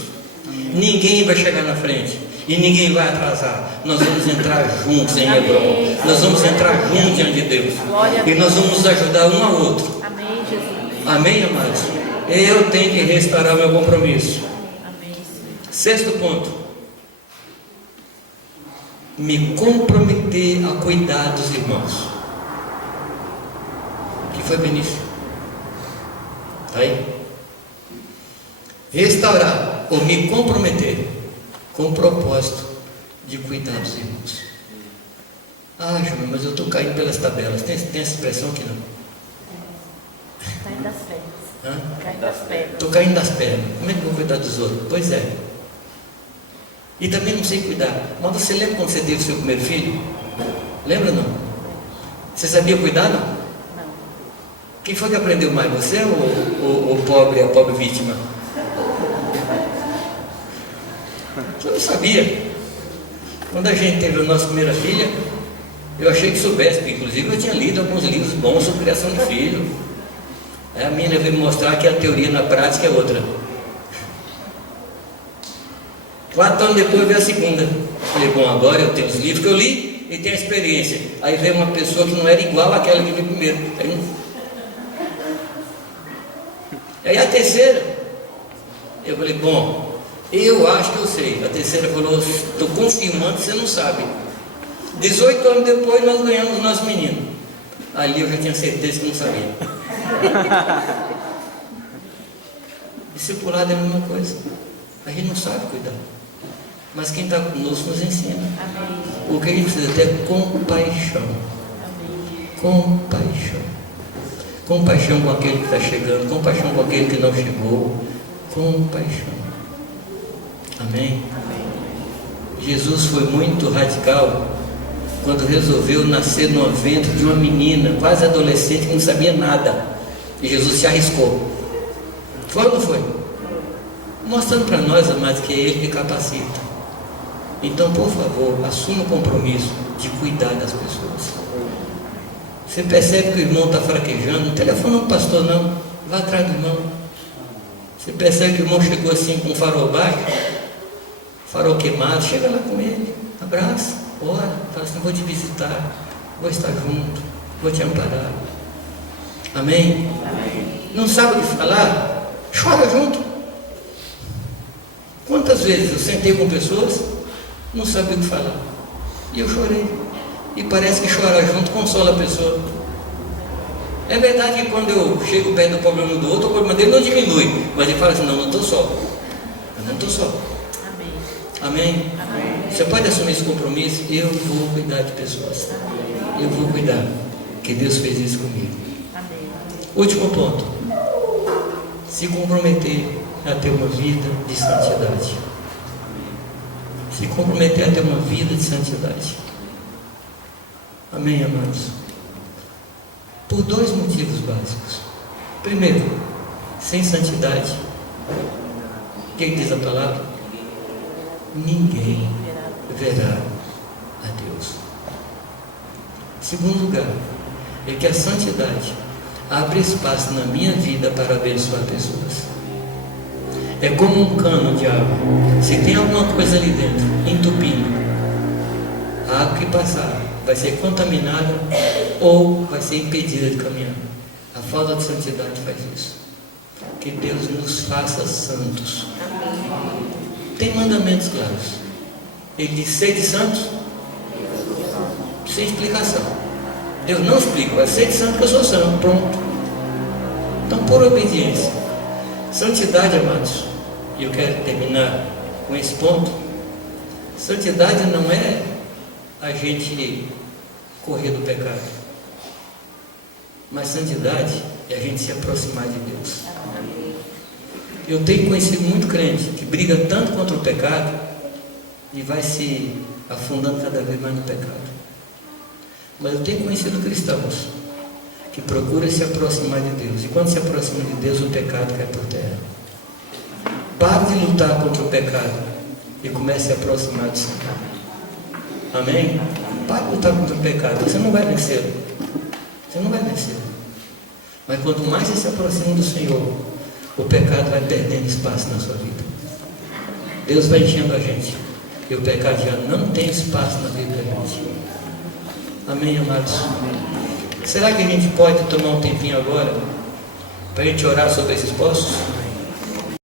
Ninguém vai chegar na frente e ninguém vai atrasar. Nós vamos entrar juntos em Hebron. Nós vamos entrar juntos diante de Deus. E nós vamos nos ajudar um ao outro. Amém, Jesus. Amém, amados? Eu tenho que restaurar meu compromisso. Amém, Senhor. Sexto ponto: me comprometer a cuidar dos irmãos. Que foi, Benício? Está aí? Restaurar ou me comprometer com o propósito de cuidar dos irmãos. Ah, Júnior, mas eu estou caindo pelas tabelas. Tem essa expressão aqui não? Caindo das pernas. Hã? Caindo das pernas. Estou caindo das pernas. Como é que eu vou cuidar dos outros? Pois é. E também não sei cuidar. Mas você lembra quando você teve o seu primeiro filho? Lembra não? Você sabia cuidar não? Não. Quem foi que aprendeu mais? Você ou o pobre, a pobre vítima? Eu não sabia. Quando a gente teve a nossa primeira filha, eu achei que soubesse, porque inclusive eu tinha lido alguns livros bons sobre criação de filho. Aí a menina veio me mostrar que a teoria na prática é outra. 4 anos depois veio a segunda. Falei, bom, agora eu tenho os livros que eu li e tenho a experiência. Aí veio uma pessoa que não era igual àquela que veio primeiro. Aí a terceira, eu falei, bom, eu acho que eu sei. A terceira falou, estou confirmando que você não sabe. 18 anos depois nós ganhamos o nosso menino. Ali eu já tinha certeza que não sabia. Discipulado é a mesma coisa. A gente não sabe cuidar, mas quem está conosco nos ensina. Amém. O que a gente precisa ter é compaixão. Amém. Compaixão. Compaixão com aquele que está chegando, compaixão com aquele que não chegou. Compaixão. Amém? Jesus foi muito radical quando resolveu nascer no ventre de uma menina, quase adolescente, que não sabia nada. E Jesus se arriscou. Foi ou não foi? Mostrando para nós, amados, que é Ele que capacita. Então, por favor, assuma o compromisso de cuidar das pessoas. Você percebe que o irmão está fraquejando, não telefona para o pastor não, vá atrás do irmão. Você percebe que o irmão chegou assim com o farol baixo, farol queimado, chega lá com ele, abraça, ora, fala assim, vou te visitar, vou estar junto, vou te amparar. Amém? Amém. Não sabe o que falar? Chora junto. Quantas vezes eu sentei com pessoas, não sabia o que falar, e eu chorei. E parece que chorar junto consola a pessoa. É verdade que quando eu chego perto do problema do outro, o problema dele não diminui, mas ele fala assim, não estou só. Eu não estou só. Amém. Amém? Amém. Você pode assumir esse compromisso? Eu vou cuidar de pessoas. Eu vou cuidar. Que Deus fez isso comigo. Amém. Último ponto. Se comprometer a ter uma vida de santidade. Se comprometer a ter uma vida de santidade. Amém, amados? Por 2 motivos básicos. Primeiro, sem santidade, o que diz a palavra? Ninguém verá a Deus. Segundo lugar, é que a santidade abre espaço na minha vida para abençoar pessoas. É como um cano de água. Se tem alguma coisa ali dentro, entupindo, a água que passar vai ser contaminada ou vai ser impedida de caminhar. A falta de santidade faz isso. Que Deus nos faça santos. Tem mandamentos claros. Ele diz, sede santos, sem explicação. Deus não explica, mas sede santo que eu sou santo, pronto. Então, por obediência. Santidade, amados, e eu quero terminar com esse ponto. Santidade não é a gente correr do pecado, mas santidade é a gente se aproximar de Deus. Eu tenho conhecido muito crente que briga tanto contra o pecado e vai se afundando cada vez mais no pecado. Mas eu tenho conhecido cristãos que procuram se aproximar de Deus, e quando se aproxima de Deus, o pecado cai por terra. Pare de lutar contra o pecado e comece a se aproximar do Senhor. Amém? Pare de lutar contra o pecado, você não vai vencer. Você não vai vencer. Mas quanto mais você se aproxima do Senhor, o pecado vai perdendo espaço na sua vida. Deus vai enchendo a gente, e o pecado já não tem espaço na vida da gente. Amém, amados? Será que a gente pode tomar um tempinho agora para a gente orar sobre esses postos?